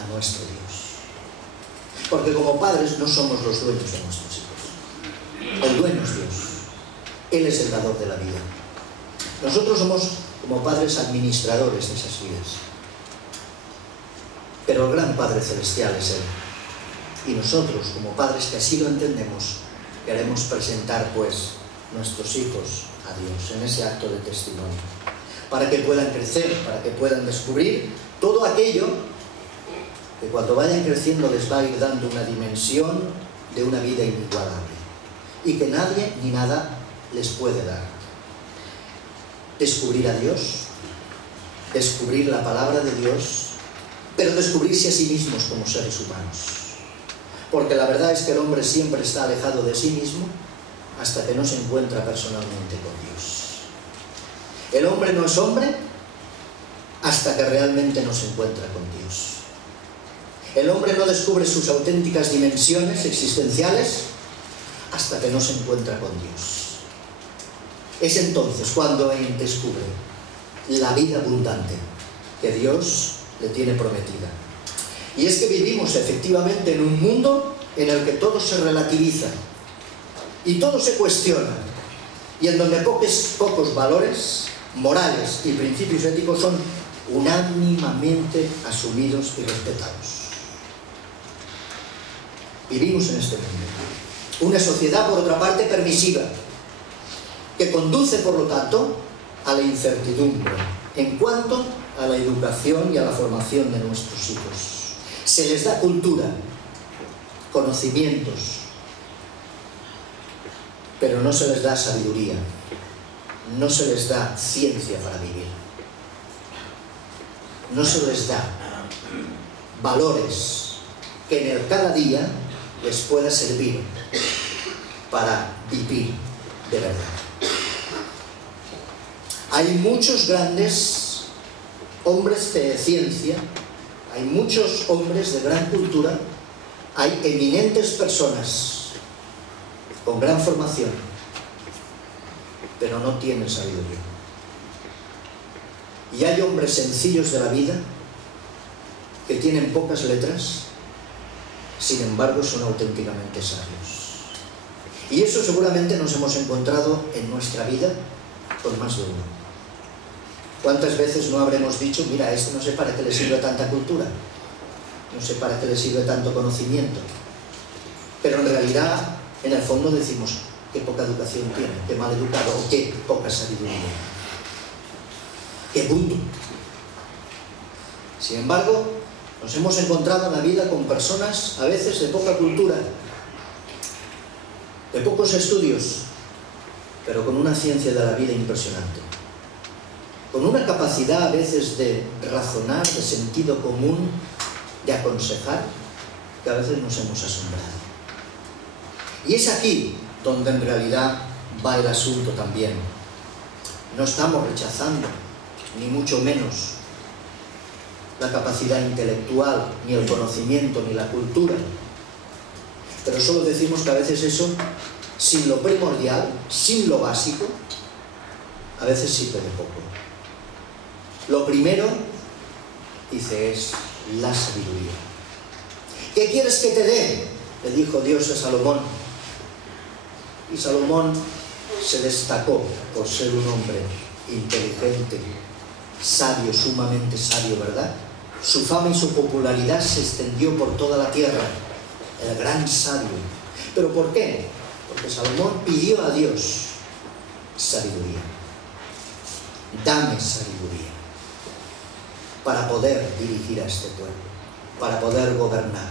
a nuestro Dios. Porque como padres no somos los dueños de nuestros hijos, el dueño es Dios, Él es el dador de la vida. Nosotros somos como padres administradores de esas vidas, pero el gran Padre Celestial es Él. Y nosotros, como padres que así lo entendemos, queremos presentar pues nuestros hijos a Dios en ese acto de testimonio, para que puedan crecer, para que puedan descubrir todo aquello que cuando vayan creciendo les va a ir dando una dimensión de una vida inigualable y que nadie ni nada les puede dar. Descubrir a Dios, descubrir la palabra de Dios, pero descubrirse a sí mismos como seres humanos. Porque la verdad es que el hombre siempre está alejado de sí mismo hasta que no se encuentra personalmente con Dios. El hombre no es hombre hasta que realmente no se encuentra con Dios. El hombre no descubre sus auténticas dimensiones existenciales hasta que no se encuentra con Dios. Es entonces cuando él descubre la vida abundante que Dios le tiene prometida. Y es que vivimos efectivamente en un mundo en el que todo se relativiza y todo se cuestiona, y en donde pocos valores morales y principios éticos son unánimemente asumidos y respetados. Vivimos en este mundo. Una sociedad, por otra parte, permisiva, que conduce, por lo tanto, a la incertidumbre en cuanto a la educación y a la formación de nuestros hijos. Se les da cultura, conocimientos, pero no se les da sabiduría, no se les da ciencia para vivir, no se les da valores que en el cada día les pueda servir para vivir de verdad. Hay muchos grandes hombres de ciencia, hay muchos hombres de gran cultura, hay eminentes personas con gran formación, pero no tienen sabiduría. Y hay hombres sencillos de la vida que tienen pocas letras, sin embargo son auténticamente sabios. Y eso seguramente nos hemos encontrado en nuestra vida con más de uno. ¿Cuántas veces no habremos dicho, mira, a este no sé para qué le sirve tanta cultura, no sé para qué le sirve tanto conocimiento? Pero en realidad, en el fondo decimos, qué poca educación tiene, qué mal educado, o qué poca sabiduría, qué bruto. Sin embargo, nos hemos encontrado en la vida con personas a veces de poca cultura, de pocos estudios, pero con una ciencia de la vida impresionante, con una capacidad a veces de razonar, de sentido común, de aconsejar, que a veces nos hemos asombrado. Y es aquí donde en realidad va el asunto también. No estamos rechazando, ni mucho menos, la capacidad intelectual, ni el conocimiento, ni la cultura, pero solo decimos que a veces eso, sin lo primordial, sin lo básico, a veces sirve de poco. Lo primero, dice, es la sabiduría. ¿Qué quieres que te dé?, le dijo Dios a Salomón. Y Salomón se destacó por ser un hombre inteligente, sabio, sumamente sabio, ¿verdad? Su fama y su popularidad se extendió por toda la tierra, el gran sabio. ¿Pero por qué? Porque Salomón pidió a Dios sabiduría. Dame sabiduría para poder dirigir a este pueblo. para poder gobernar,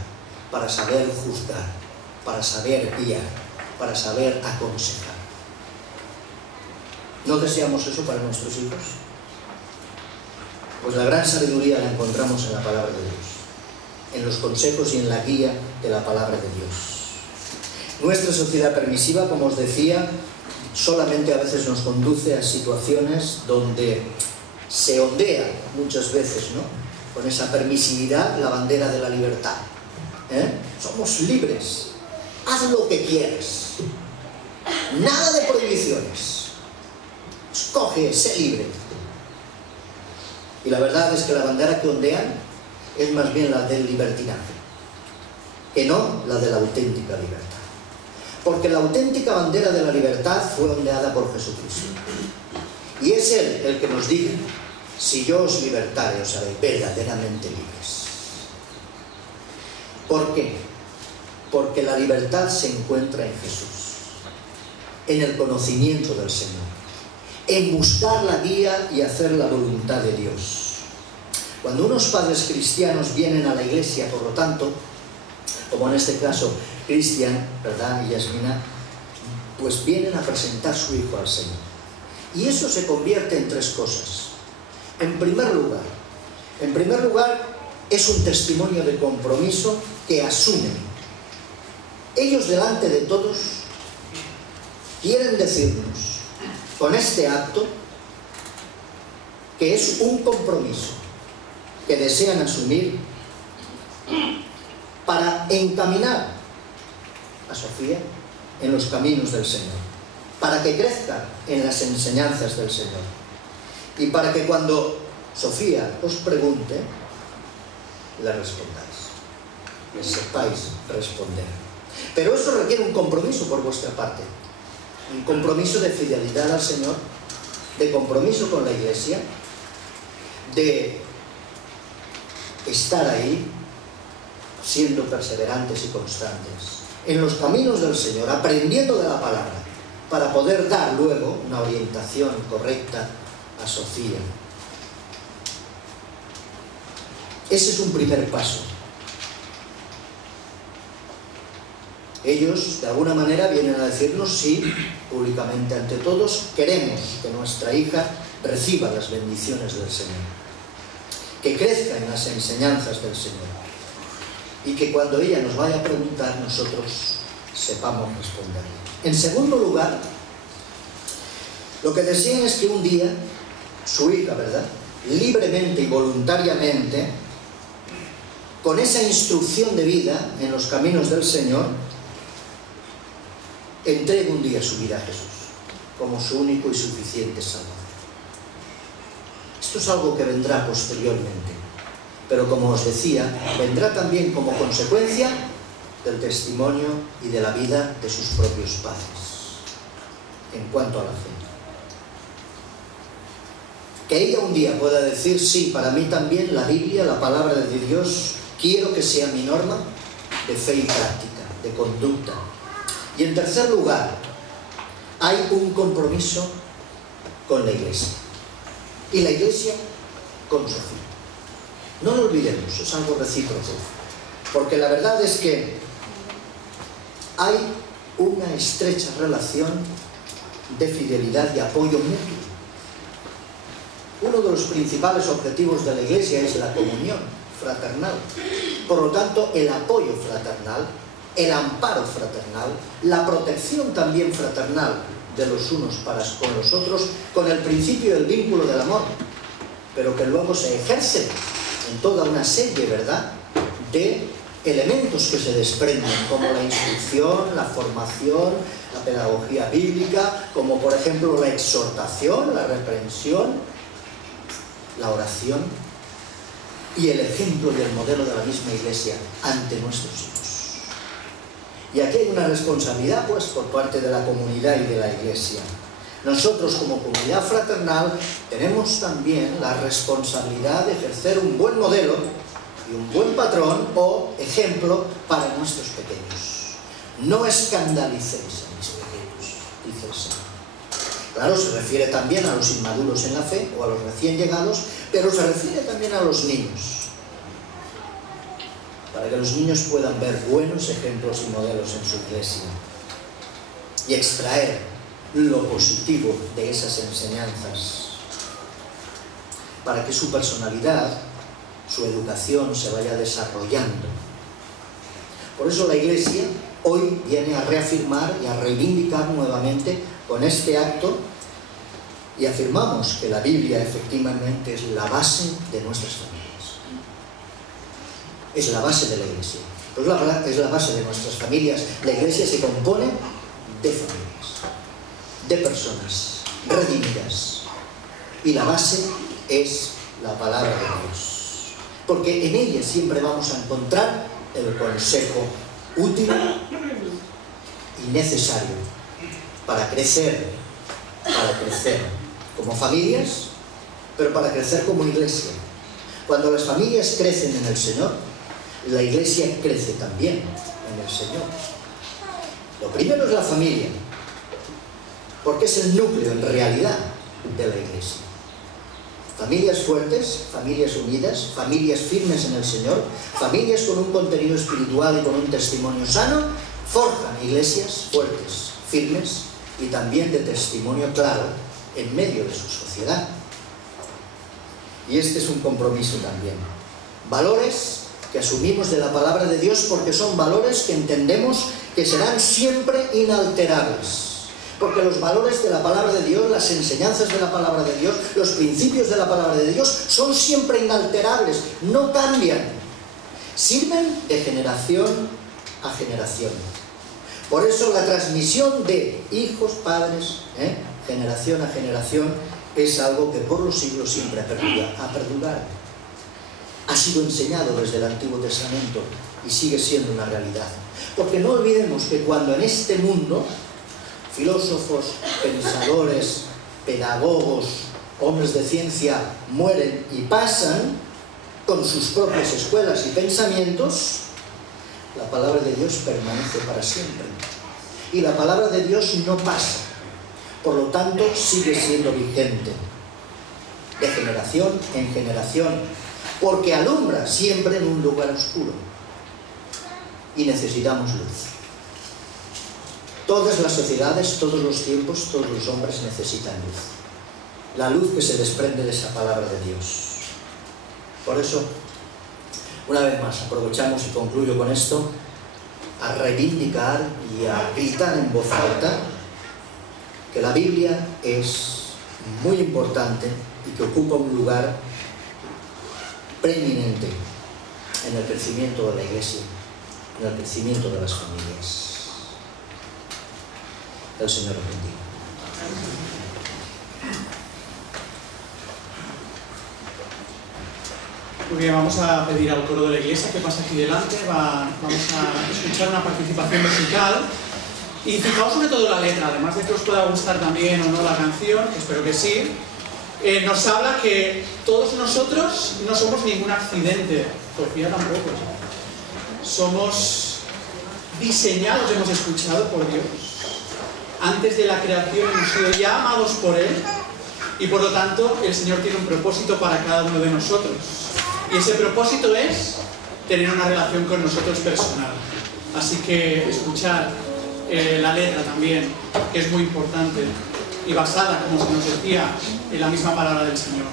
para saber juzgar, para saber guiar, para saber aconsejar. ¿No deseamos eso para nuestros hijos? Pues la gran sabiduría la encontramos en la palabra de Dios, en los consejos y en la guía de la palabra de Dios. Nuestra sociedad permisiva, como os decía, solamente a veces nos conduce a situaciones donde se ondea muchas veces, ¿no?, con esa permisividad, la bandera de la libertad. Somos libres, haz lo que quieras, nada de prohibiciones, escoge, sé libre. Y la verdad es que la bandera que ondean es más bien la del libertinaje, que no la de la auténtica libertad. Porque la auténtica bandera de la libertad fue ondeada por Jesucristo. Y es Él el que nos dice: si yo os libertare, os haré verdaderamente libres. ¿Por qué? Porque la libertad se encuentra en Jesús, en el conocimiento del Señor, en buscar la guía y hacer la voluntad de Dios. Cuando unos padres cristianos vienen a la iglesia, por lo tanto, como en este caso Cristian, ¿verdad?, y Yasmina, pues vienen a presentar su hijo al Señor. Y eso se convierte en tres cosas. En primer lugar, es un testimonio de compromiso que asumen. Ellos delante de todos quieren decirnos con este acto que es un compromiso que desean asumir para encaminar a Sofía en los caminos del Señor, para que crezca en las enseñanzas del Señor y para que cuando Sofía os pregunte, le respondáis, le sepáis responder. Pero eso requiere un compromiso por vuestra parte, un compromiso de fidelidad al Señor, de compromiso con la Iglesia, de estar ahí siendo perseverantes y constantes en los caminos del Señor, aprendiendo de la palabra, para poder dar luego una orientación correcta a Sofía. Ese es un primer paso. Ellos, de alguna manera, vienen a decirnos sí, públicamente ante todos, queremos que nuestra hija reciba las bendiciones del Señor, que crezca en las enseñanzas del Señor y que cuando ella nos vaya a preguntar, nosotros sepamos responderle. En segundo lugar, lo que desean es que un día su hija, ¿verdad?, libremente y voluntariamente, con esa instrucción de vida en los caminos del Señor, entregue un día su vida a Jesús como su único y suficiente Salvador. Esto es algo que vendrá posteriormente, pero como os decía, vendrá también como consecuencia del testimonio y de la vida de sus propios padres en cuanto a la fe. Que ella un día pueda decir, sí, para mí también la Biblia, la palabra de Dios, quiero que sea mi norma de fe y práctica, de conducta. Y en tercer lugar, hay un compromiso con la Iglesia. Y la Iglesia con Sofía. No lo olvidemos, es algo recíproco. Porque la verdad es que hay una estrecha relación de fidelidad y apoyo mutuo. Uno de los principales objetivos de la Iglesia es la comunión fraternal. Por lo tanto, el apoyo fraternal, el amparo fraternal, la protección también fraternal de los unos para con los otros, con el principio del vínculo del amor, pero que luego se ejerce en toda una serie, ¿verdad?, de elementos que se desprenden, como la instrucción, la formación, la pedagogía bíblica, como por ejemplo la exhortación, la reprensión, la oración y el ejemplo y el modelo de la misma Iglesia ante nuestros hijos. Y aquí hay una responsabilidad, pues, por parte de la comunidad y de la Iglesia. Nosotros, como comunidad fraternal, tenemos también la responsabilidad de ejercer un buen modelo y un buen patrón o ejemplo para nuestros pequeños. No escandalicéis a mis pequeños, dice el Señor. Claro, se refiere también a los inmaduros en la fe o a los recién llegados, pero se refiere también a los niños. para que los niños puedan ver buenos ejemplos y modelos en su iglesia y extraer lo positivo de esas enseñanzas, para que su personalidad, su educación se vaya desarrollando. Por eso la Iglesia hoy viene a reafirmar y a reivindicar nuevamente con este acto, y afirmamos que la Biblia efectivamente es la base de nuestras familias. Es la base de la Iglesia. Es la base de nuestras familias. La Iglesia se compone de familias, de personas redimidas. Y la base es la palabra de Dios. Porque en ella siempre vamos a encontrar el consejo útil y necesario para crecer como familias, pero para crecer como iglesia. Cuando las familias crecen en el Señor, la iglesia crece también en el Señor. Lo primero es la familia, porque es el núcleo en realidad de la iglesia. Familias fuertes, familias unidas, familias firmes en el Señor, familias con un contenido espiritual y con un testimonio sano, forjan iglesias fuertes, firmes y también de testimonio claro en medio de su sociedad. Y este es un compromiso también. Valores que asumimos de la palabra de Dios, porque son valores que entendemos que serán siempre inalterables. Porque los valores de la palabra de Dios, las enseñanzas de la palabra de Dios, los principios de la palabra de Dios son siempre inalterables, no cambian. Sirven de generación a generación. Por eso la transmisión de hijos, padres, generación a generación, es algo que por los siglos siempre ha perdurado. Ha sido enseñado desde el Antiguo Testamento y sigue siendo una realidad. Porque no olvidemos que cuando en este mundo filósofos, pensadores, pedagogos, hombres de ciencia mueren y pasan con sus propias escuelas y pensamientos, la palabra de Dios permanece para siempre. Y la palabra de Dios no pasa. Por lo tanto, sigue siendo vigente de generación en generación, porque alumbra siempre en un lugar oscuro. Y necesitamos luz. Todas las sociedades, todos los tiempos, todos los hombres necesitan luz. La luz que se desprende de esa palabra de Dios. Por eso, una vez más, aprovechamos y concluyo con esto, a reivindicar y a gritar en voz alta que la Biblia es muy importante y que ocupa un lugar preeminente en el crecimiento de la Iglesia, en el crecimiento de las familias. El Señor los bendiga. Muy bien, vamos a pedir al coro de la iglesia que pase aquí delante. Vamos a escuchar una participación musical. Y fijaos sobre todo la letra, además de que os pueda gustar también o no la canción, que espero que sí. Nos habla que todos nosotros no somos ningún accidente. Sofía tampoco. Somos diseñados, hemos escuchado, por Dios. Antes de la creación hemos sido ya amados por Él y por lo tanto el Señor tiene un propósito para cada uno de nosotros. Y ese propósito es tener una relación con nosotros personal. Así que escuchar la letra también, que es muy importante y basada, como se nos decía, en la misma palabra del Señor.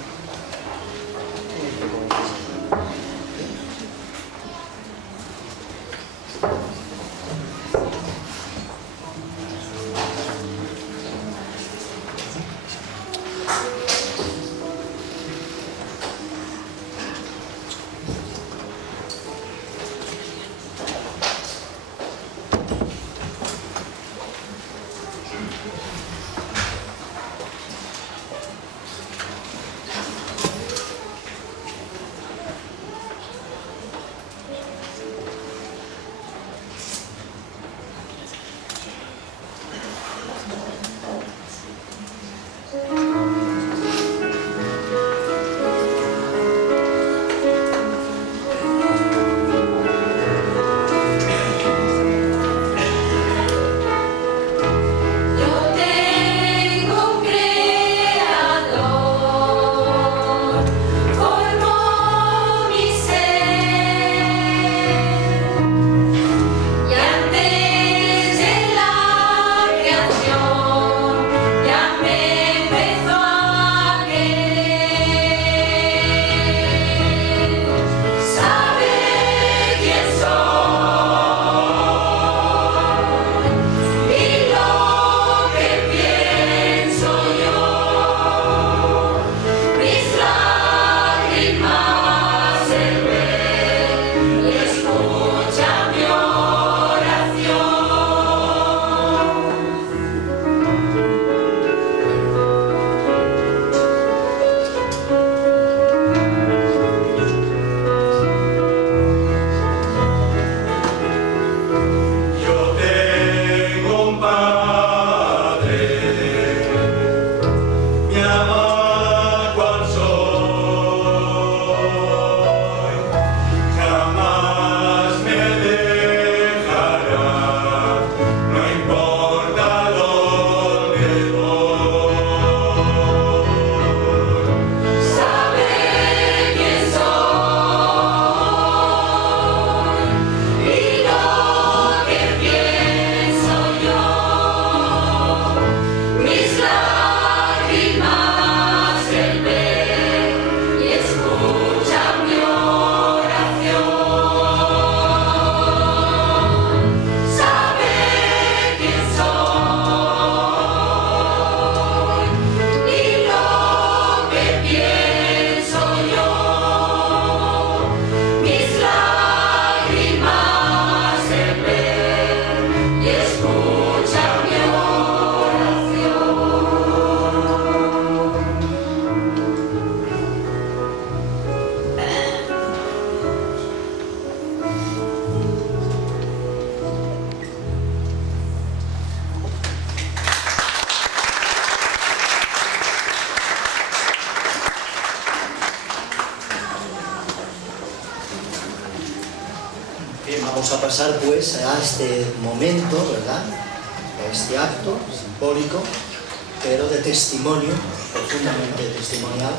Bien, vamos a pasar pues a este momento, ¿verdad? A este acto simbólico, pero de testimonio, profundamente testimonial,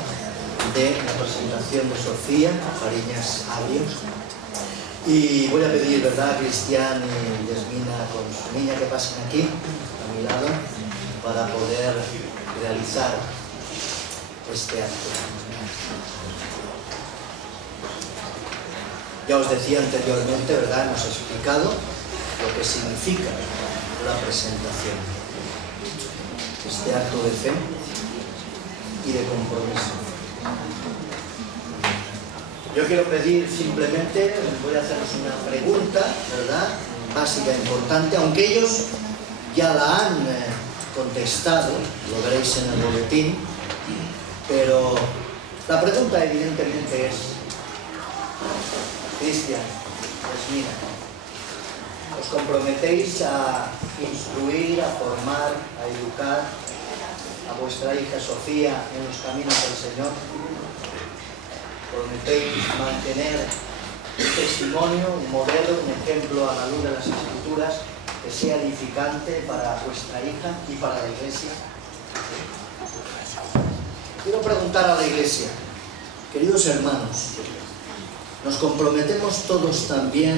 de la presentación de Sofía Fariñas Abrios. Y voy a pedir, ¿verdad?, a Cristian y Yasmina con su niña que pasen aquí, a mi lado, para poder realizar este acto. Ya os decía anteriormente, ¿verdad?, hemos explicado lo que significa la presentación, este acto de fe y de compromiso. Yo quiero pedir simplemente, voy a haceros una pregunta, ¿verdad?, básica, importante, aunque ellos ya la han contestado, lo veréis en el boletín, pero la pregunta evidentemente es: Cristian, Yasmina, ¿os comprometéis a instruir, a formar, a educar a vuestra hija Sofía en los caminos del Señor? ¿Prometéis mantener un testimonio, un modelo, un ejemplo a la luz de las Escrituras que sea edificante para vuestra hija y para la Iglesia? Quiero preguntar a la Iglesia, queridos hermanos, ¿nos comprometemos todos también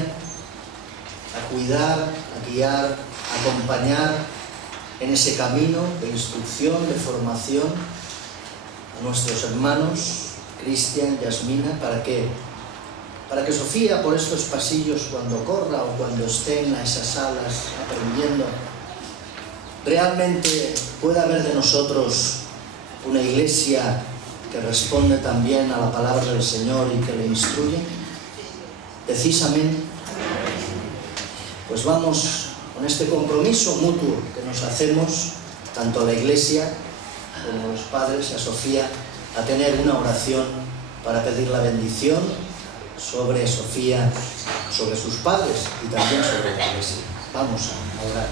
a cuidar, a guiar, a acompañar en ese camino de instrucción, de formación a nuestros hermanos Cristian, Yasmina, para que Sofía por estos pasillos, cuando corra o cuando esté en esas salas aprendiendo, realmente pueda haber de nosotros una iglesia que responde también a la palabra del Señor y que le instruye? Precisamente, pues vamos con este compromiso mutuo que nos hacemos, tanto la Iglesia como los padres, a Sofía, a tener una oración para pedir la bendición sobre Sofía, sobre sus padres y también sobre la Iglesia. Vamos a orar.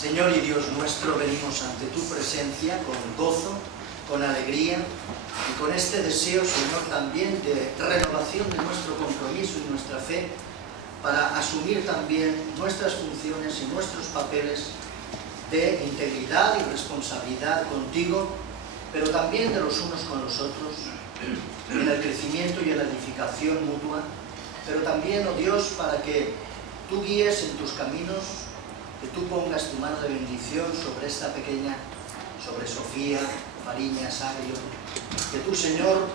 Señor y Dios nuestro, venimos ante tu presencia con gozo, con alegría y con este deseo, Señor, también de renovación de nuestro compromiso y nuestra fe para asumir también nuestras funciones y nuestros papeles de integridad y responsabilidad contigo, pero también de los unos con los otros, en el crecimiento y en la edificación mutua, pero también, oh Dios, para que tú guíes en tus caminos, que tú pongas tu mano de bendición sobre esta pequeña, sobre Sofía Fariñas Agrio, que tú, Señor,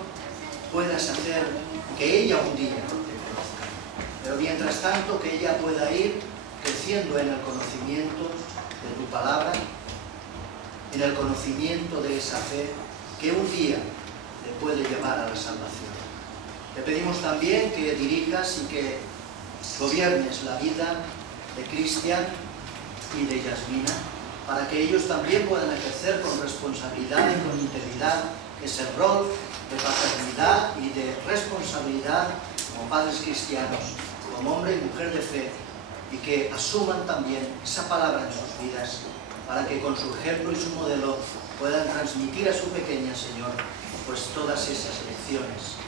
puedas hacer que ella un día te conozca, pero mientras tanto que ella pueda ir creciendo en el conocimiento de tu palabra, en el conocimiento de esa fe que un día le puede llevar a la salvación. Te pedimos también que dirijas y que gobiernes la vida de Cristian y de Yasmina, para que ellos también puedan ejercer con responsabilidad y con integridad ese rol de paternidad y de responsabilidad como padres cristianos, como hombre y mujer de fe, y que asuman también esa palabra en sus vidas, para que con su ejemplo y su modelo puedan transmitir a su pequeña, Señor, pues todas esas lecciones.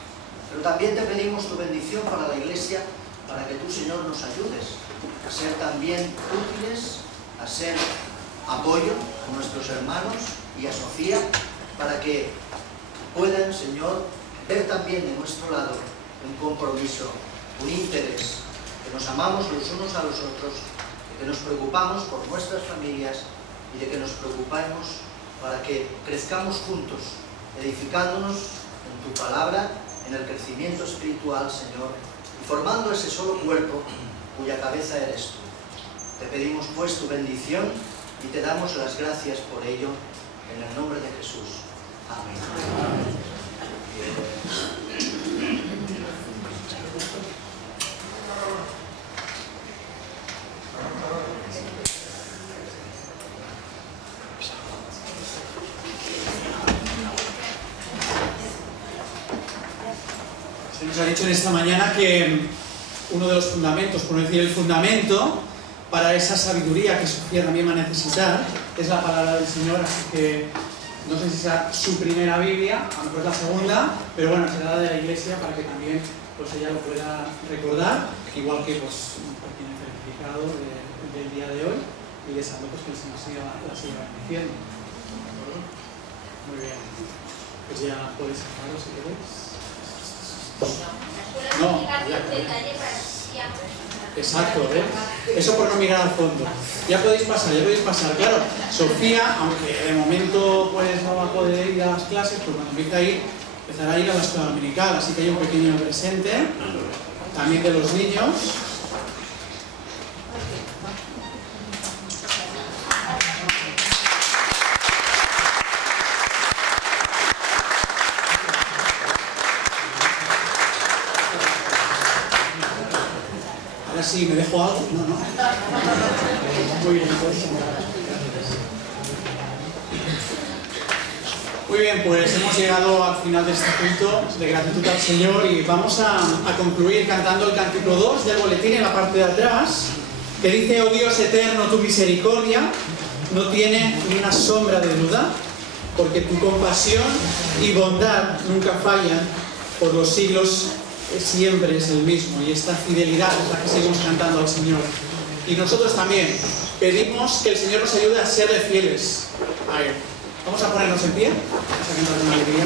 Pero también te pedimos tu bendición para la Iglesia, para que tú, Señor, nos ayudes a ser también útiles, a ser apoyo a nuestros hermanos y a Sofía, para que puedan, Señor, ver también de nuestro lado un compromiso, un interés, que nos amamos los unos a los otros, de que nos preocupamos por nuestras familias y de que nos preocupemos para que crezcamos juntos, edificándonos en tu palabra, en el crecimiento espiritual, Señor, y formando ese solo cuerpo cuya cabeza eres tú. Te pedimos pues tu bendición y te damos las gracias por ello, en el nombre de Jesús. Amén. Se nos ha dicho en esta mañana que uno de los fundamentos, por no decir el fundamento, para esa sabiduría que Sofía también va a necesitar. Es la palabra del Señor, así que no sé si será su primera Biblia, a lo mejor es la segunda, pero bueno, será de la iglesia para que también pues ella lo pueda recordar, igual que pues tiene el certificado del día de hoy, y deseando pues que el Señor la siga bendiciendo. Muy bien, pues ya podéis sacarlo si queréis. No, exacto, ¿ves? Eso por no mirar al fondo. Ya podéis pasar. Claro, Sofía, aunque de momento pues no va a poder ir a las clases, pues cuando empiece a ir, empezará a ir a la escuela dominical, así que hay un pequeño presente, también de los niños. Sí, ¿me dejo algo? No. Muy bien, pues. Muy bien, pues hemos llegado al final de este culto de gratitud al Señor y vamos a concluir cantando el cántico 2 del boletín en la parte de atrás, que dice: oh Dios eterno, tu misericordia no tiene ni una sombra de duda, porque tu compasión y bondad nunca fallan, por los siglos siempre es el mismo, y esta fidelidad es la que seguimos cantando al Señor. Y nosotros también pedimos que el Señor nos ayude a serle fieles a Él. Vamos a ponernos en pie, vamos a cantar con alegría.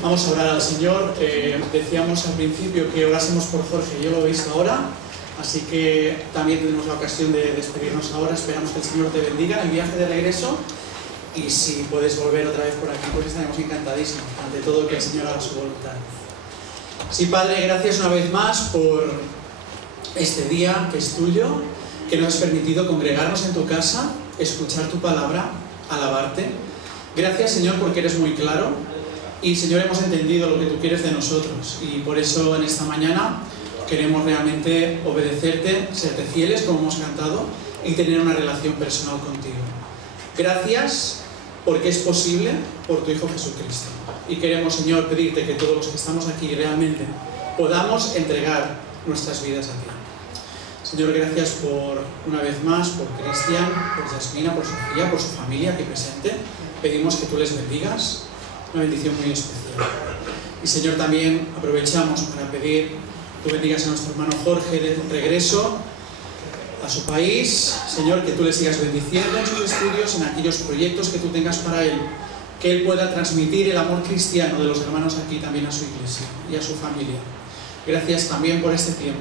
Vamos a orar al Señor. Decíamos al principio que orásemos por Jorge, yo lo he visto ahora, así que también tenemos la ocasión de despedirnos ahora. Esperamos que el Señor te bendiga en el viaje de regreso, y si puedes volver otra vez por aquí, pues estaremos encantadísimos, ante todo que el Señor haga su voluntad. Sí, Padre, gracias una vez más por este día que es tuyo, que nos has permitido congregarnos en tu casa, escuchar tu palabra, alabarte. Gracias, Señor, porque eres muy claro. Y, Señor, hemos entendido lo que tú quieres de nosotros, y por eso en esta mañana queremos realmente obedecerte, serte fieles como hemos cantado, y tener una relación personal contigo. Gracias porque es posible por tu Hijo Jesucristo. Y queremos, Señor, pedirte que todos los que estamos aquí realmente podamos entregar nuestras vidas a ti. Señor, gracias por, una vez más, por Cristian, por Yasmina, por Sofía, por su familia aquí presente. Pedimos que tú les bendigas, una bendición muy especial. Y Señor, también aprovechamos para pedir que tú bendigas a nuestro hermano Jorge de regreso a su país. Señor, que tú le sigas bendiciendo en sus estudios, en aquellos proyectos que tú tengas para él, que él pueda transmitir el amor cristiano de los hermanos aquí también a su iglesia y a su familia. Gracias también por este tiempo.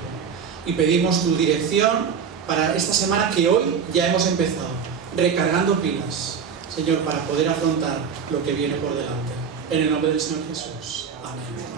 Y pedimos tu dirección para esta semana que hoy ya hemos empezado, recargando pilas, Señor, para poder afrontar lo que viene por delante. En el nombre del Señor Jesús. Amén.